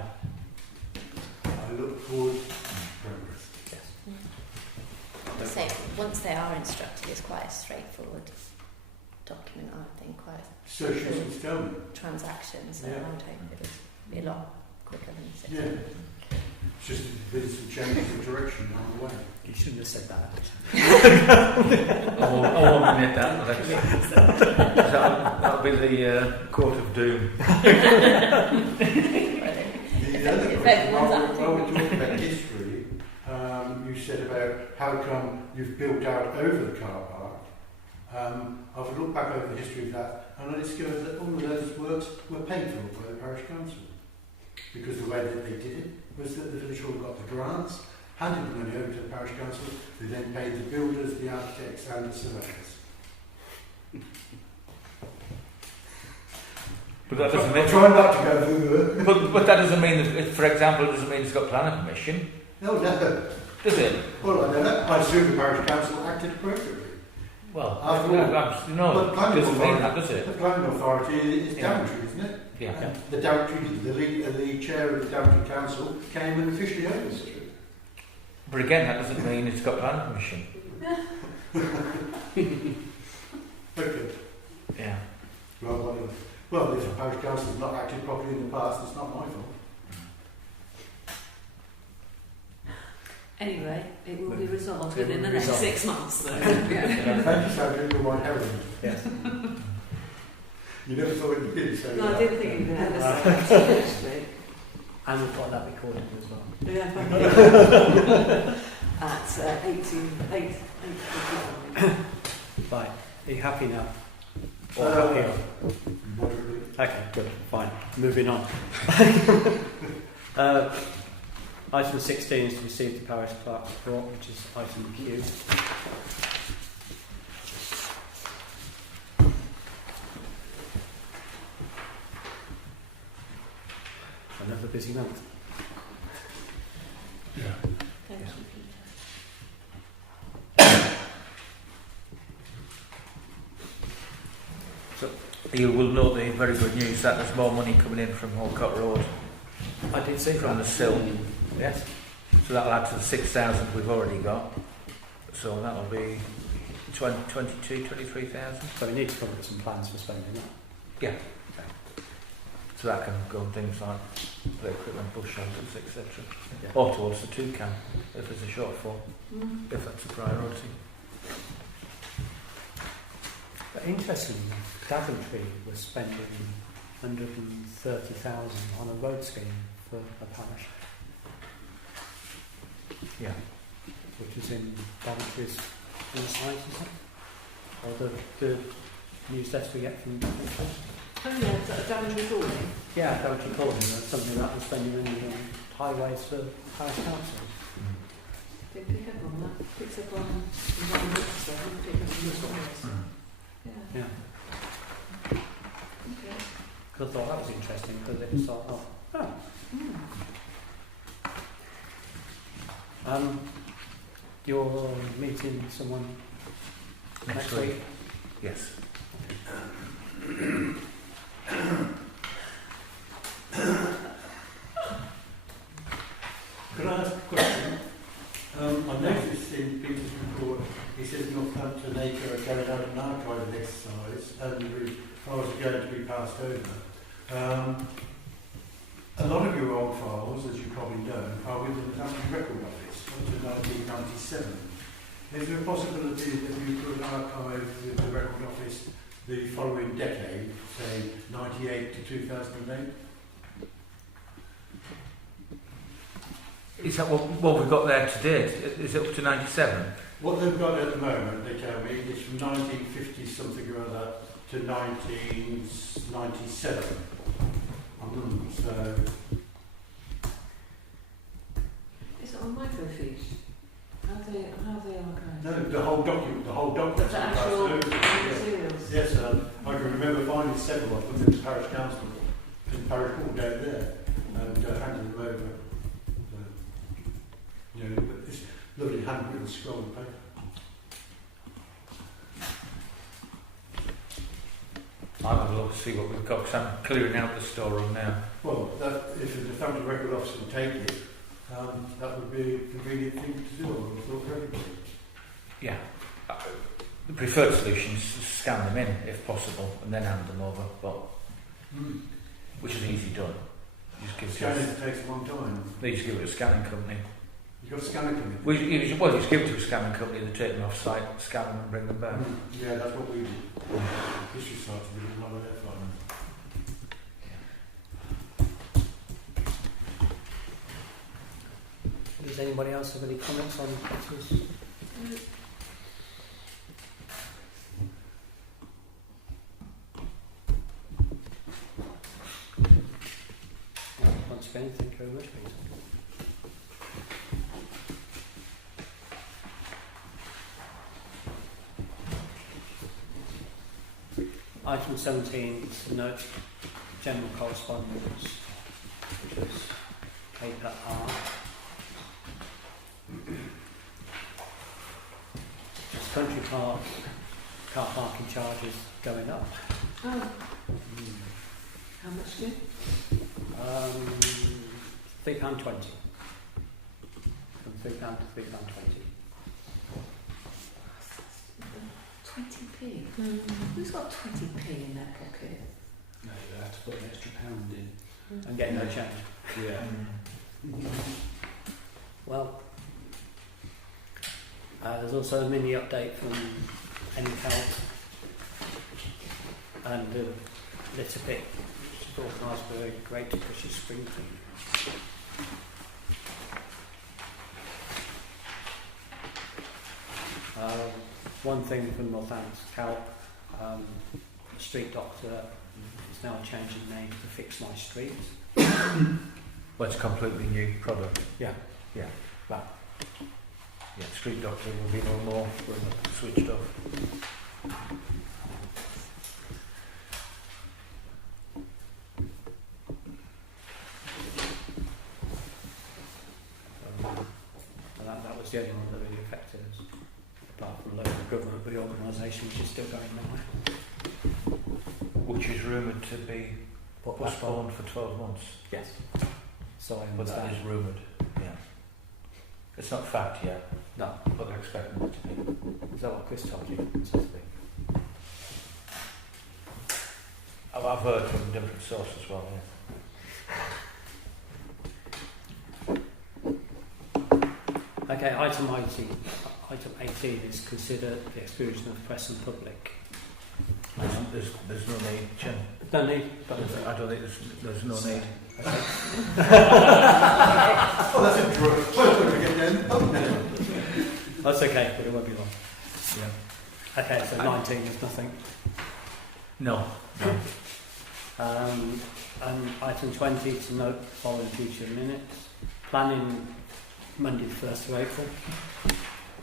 I look forward to progress. Yes. So once they are instructed, it's quite a straightforward document, I think, quite So she should tell me. transactions. So Yeah. I would hope it'll be a lot quicker than 6 Yeah. months. It's just there's some changes of direction on the way. You shouldn't have said that. I won't admit that, but that'll be the court of doom. The other If question, everyone's while acting. we're talking about history, you said about how come you've built out over the car park. I've looked back over the history of that and I discovered that all of those works were paid for by the parish council. Because the way that they did it was that the village hall got the grants, handed the money over to the parish council, they then paid the builders, the architects and the surveyors. But that doesn't I'm mean, trying not to go through but that doesn't mean that, for example, it doesn't mean it's got planning permission. No, no. Does it? Well, I don't know. I assume the parish council acted appropriately. Well, After no, all- it doesn't mean that, does it? The planning authority is Yeah. Daventry, isn't it? Yeah. And the Daventry, the chair of the Daventry Council came and officially oversaw it. But again, that doesn't mean it's got planning permission. Okay. Yeah. Well, whatever. Well, if the parish council has not acted properly in the past, it's not my fault. Anyway, it will be resolved It within will the be next resolved. 6 months, though. Thank you, Sandra, for my heroin. Yes. You never thought you'd be so. No, I didn't think you were going to say that, actually. And we've got that recorded as well. Yeah, thank you. At 8:55. Right. Are you happy now? Or Uh, happier? Moderately. Okay, good. Fine. Moving on. Item 16 is to receive the parish clerk's report, which is item Q. Another busy month. Thank you, Peter. You will note the very good news that there's more money coming in from Holcott Road I did see from the sill. Yes. So that'll add to the 6,000 we've already got. So that'll be 23,000. So we need to come up with some plans for spending that. Yeah. So that can go on things like the equipment, bush shelters, etc. Yeah. Or towards the toucan if there's a shortfall, if that's a priority. But interestingly, Daventry was spending 130,000 on a road scheme for a parish, Yeah. which is in Daventry's insight, is it? Or the newsletter we get from Daventry? Oh, yeah, is that a damage recording? Yeah, Daventry calling something that was spending money on highways for parish councils. Didn't pick up on that. Picks up on environmental stuff, didn't pick up on this one. Yeah. Yeah. Okay. Because I thought that was interesting because it was like, you're meeting someone next week? Yes. Can I ask a question? I noticed in Peter's report, he says Northampton Acre are carrying out an archiving exercise and the files are going to be passed over. A lot of your old files, as you probably know, are with the Northampton Record Office up to 1997. Is there a possibility that you could archive with the Record Office the following decade, say 98 to 2008? Is that what we've got there to date? Is it up to 97? What they've got at the moment, they tell me, is from 1950 something or other to 1997. So Is it on microfiche? How are they archived? no, the whole document, The actual materials? Yes, I can remember finding several of them in the parish council, in the parish hall down there, and handing them over. You know, but this lovely handwritten scroll of paper. I'll have a look to see what we've got because I'm clearing out the storeroom now. Well, that, if the Northampton Record Office can take it, that would be a convenient thing to do, I thought, for everybody. Yeah. The preferred solution is to scan them in if possible and then hand them over, but which is easy done. You just give Scanning takes a long time. They just give it to a scanning company. You've got a scanning company? You just give it to a scanning company, they take them off site, scan them and bring them back. Yeah, that's what we do. History sites do a lot of their fun. Does anybody else have any comments on this? Once again, thank you very much, Peter. Item 17 is to note general correspondence, which is paper R. Country Park car parking charges going up. Oh, how much do you? £3.20. From £3 to £3.20. 20p. Who's got 20p in their pocket? No, you have to put an extra pound in. And get no change. Yeah. Well, there's also a mini update from NCAL and a litter pick, which is organised by a Great British Spring Clean. One thing from Northampton, the street doctor is now changing name to Fix My Street. Well, it's a completely new product. Yeah. Yeah. Right. Yeah, street doctor will be no more. We're switched off. And that was the only one that really affected us, apart from local government reorganisation, which is still going nowhere. Which is rumoured to be postponed for 12 months. Yes. So I But that understand. is rumoured, yeah. It's not fact yet, No. but they're expecting it to be. Is that what Chris told you? It says to be. I've heard from different sources as well, yeah. Okay, item 18 is consider the exclusion of press and public. There's no need, Chen. No need. I don't think there's no need. Oh, that's interesting. That's okay, but it won't be long. Yeah. Okay, so 19 is nothing. No. And item 20 to note following future minutes. Planning Monday the 1st of April.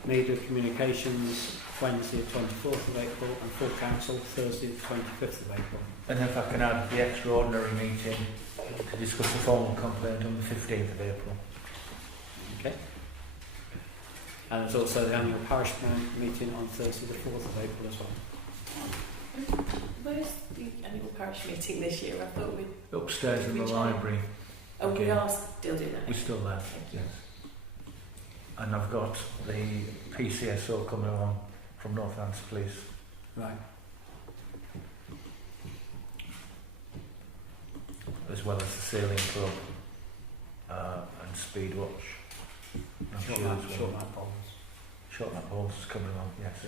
Media Communications Wednesday the 24th of April, and full council Thursday the 25th of April. And if I can add the extraordinary meeting to discuss the formal complaint on the 15th of April. Okay. And there's also the annual parish meeting on Thursday the 4th of April as well. Where's the annual parish meeting this year? I thought we'd... Upstairs in the library. Oh, we Okay. are still doing that. We're still there. Thank you. Yes. And I've got the PCSO coming along from Northants Police. Right. As well as the Sailing Club and Speed Watch. And Short Shields map one. bowls. Short map balls is coming along, yes.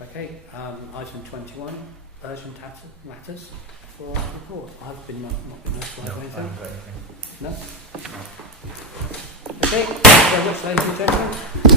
Okay, item 21, urgent matters for report. I've been not been notified No, of I anything. haven't got anything. No? Okay, thank you very much, ladies and gentlemen.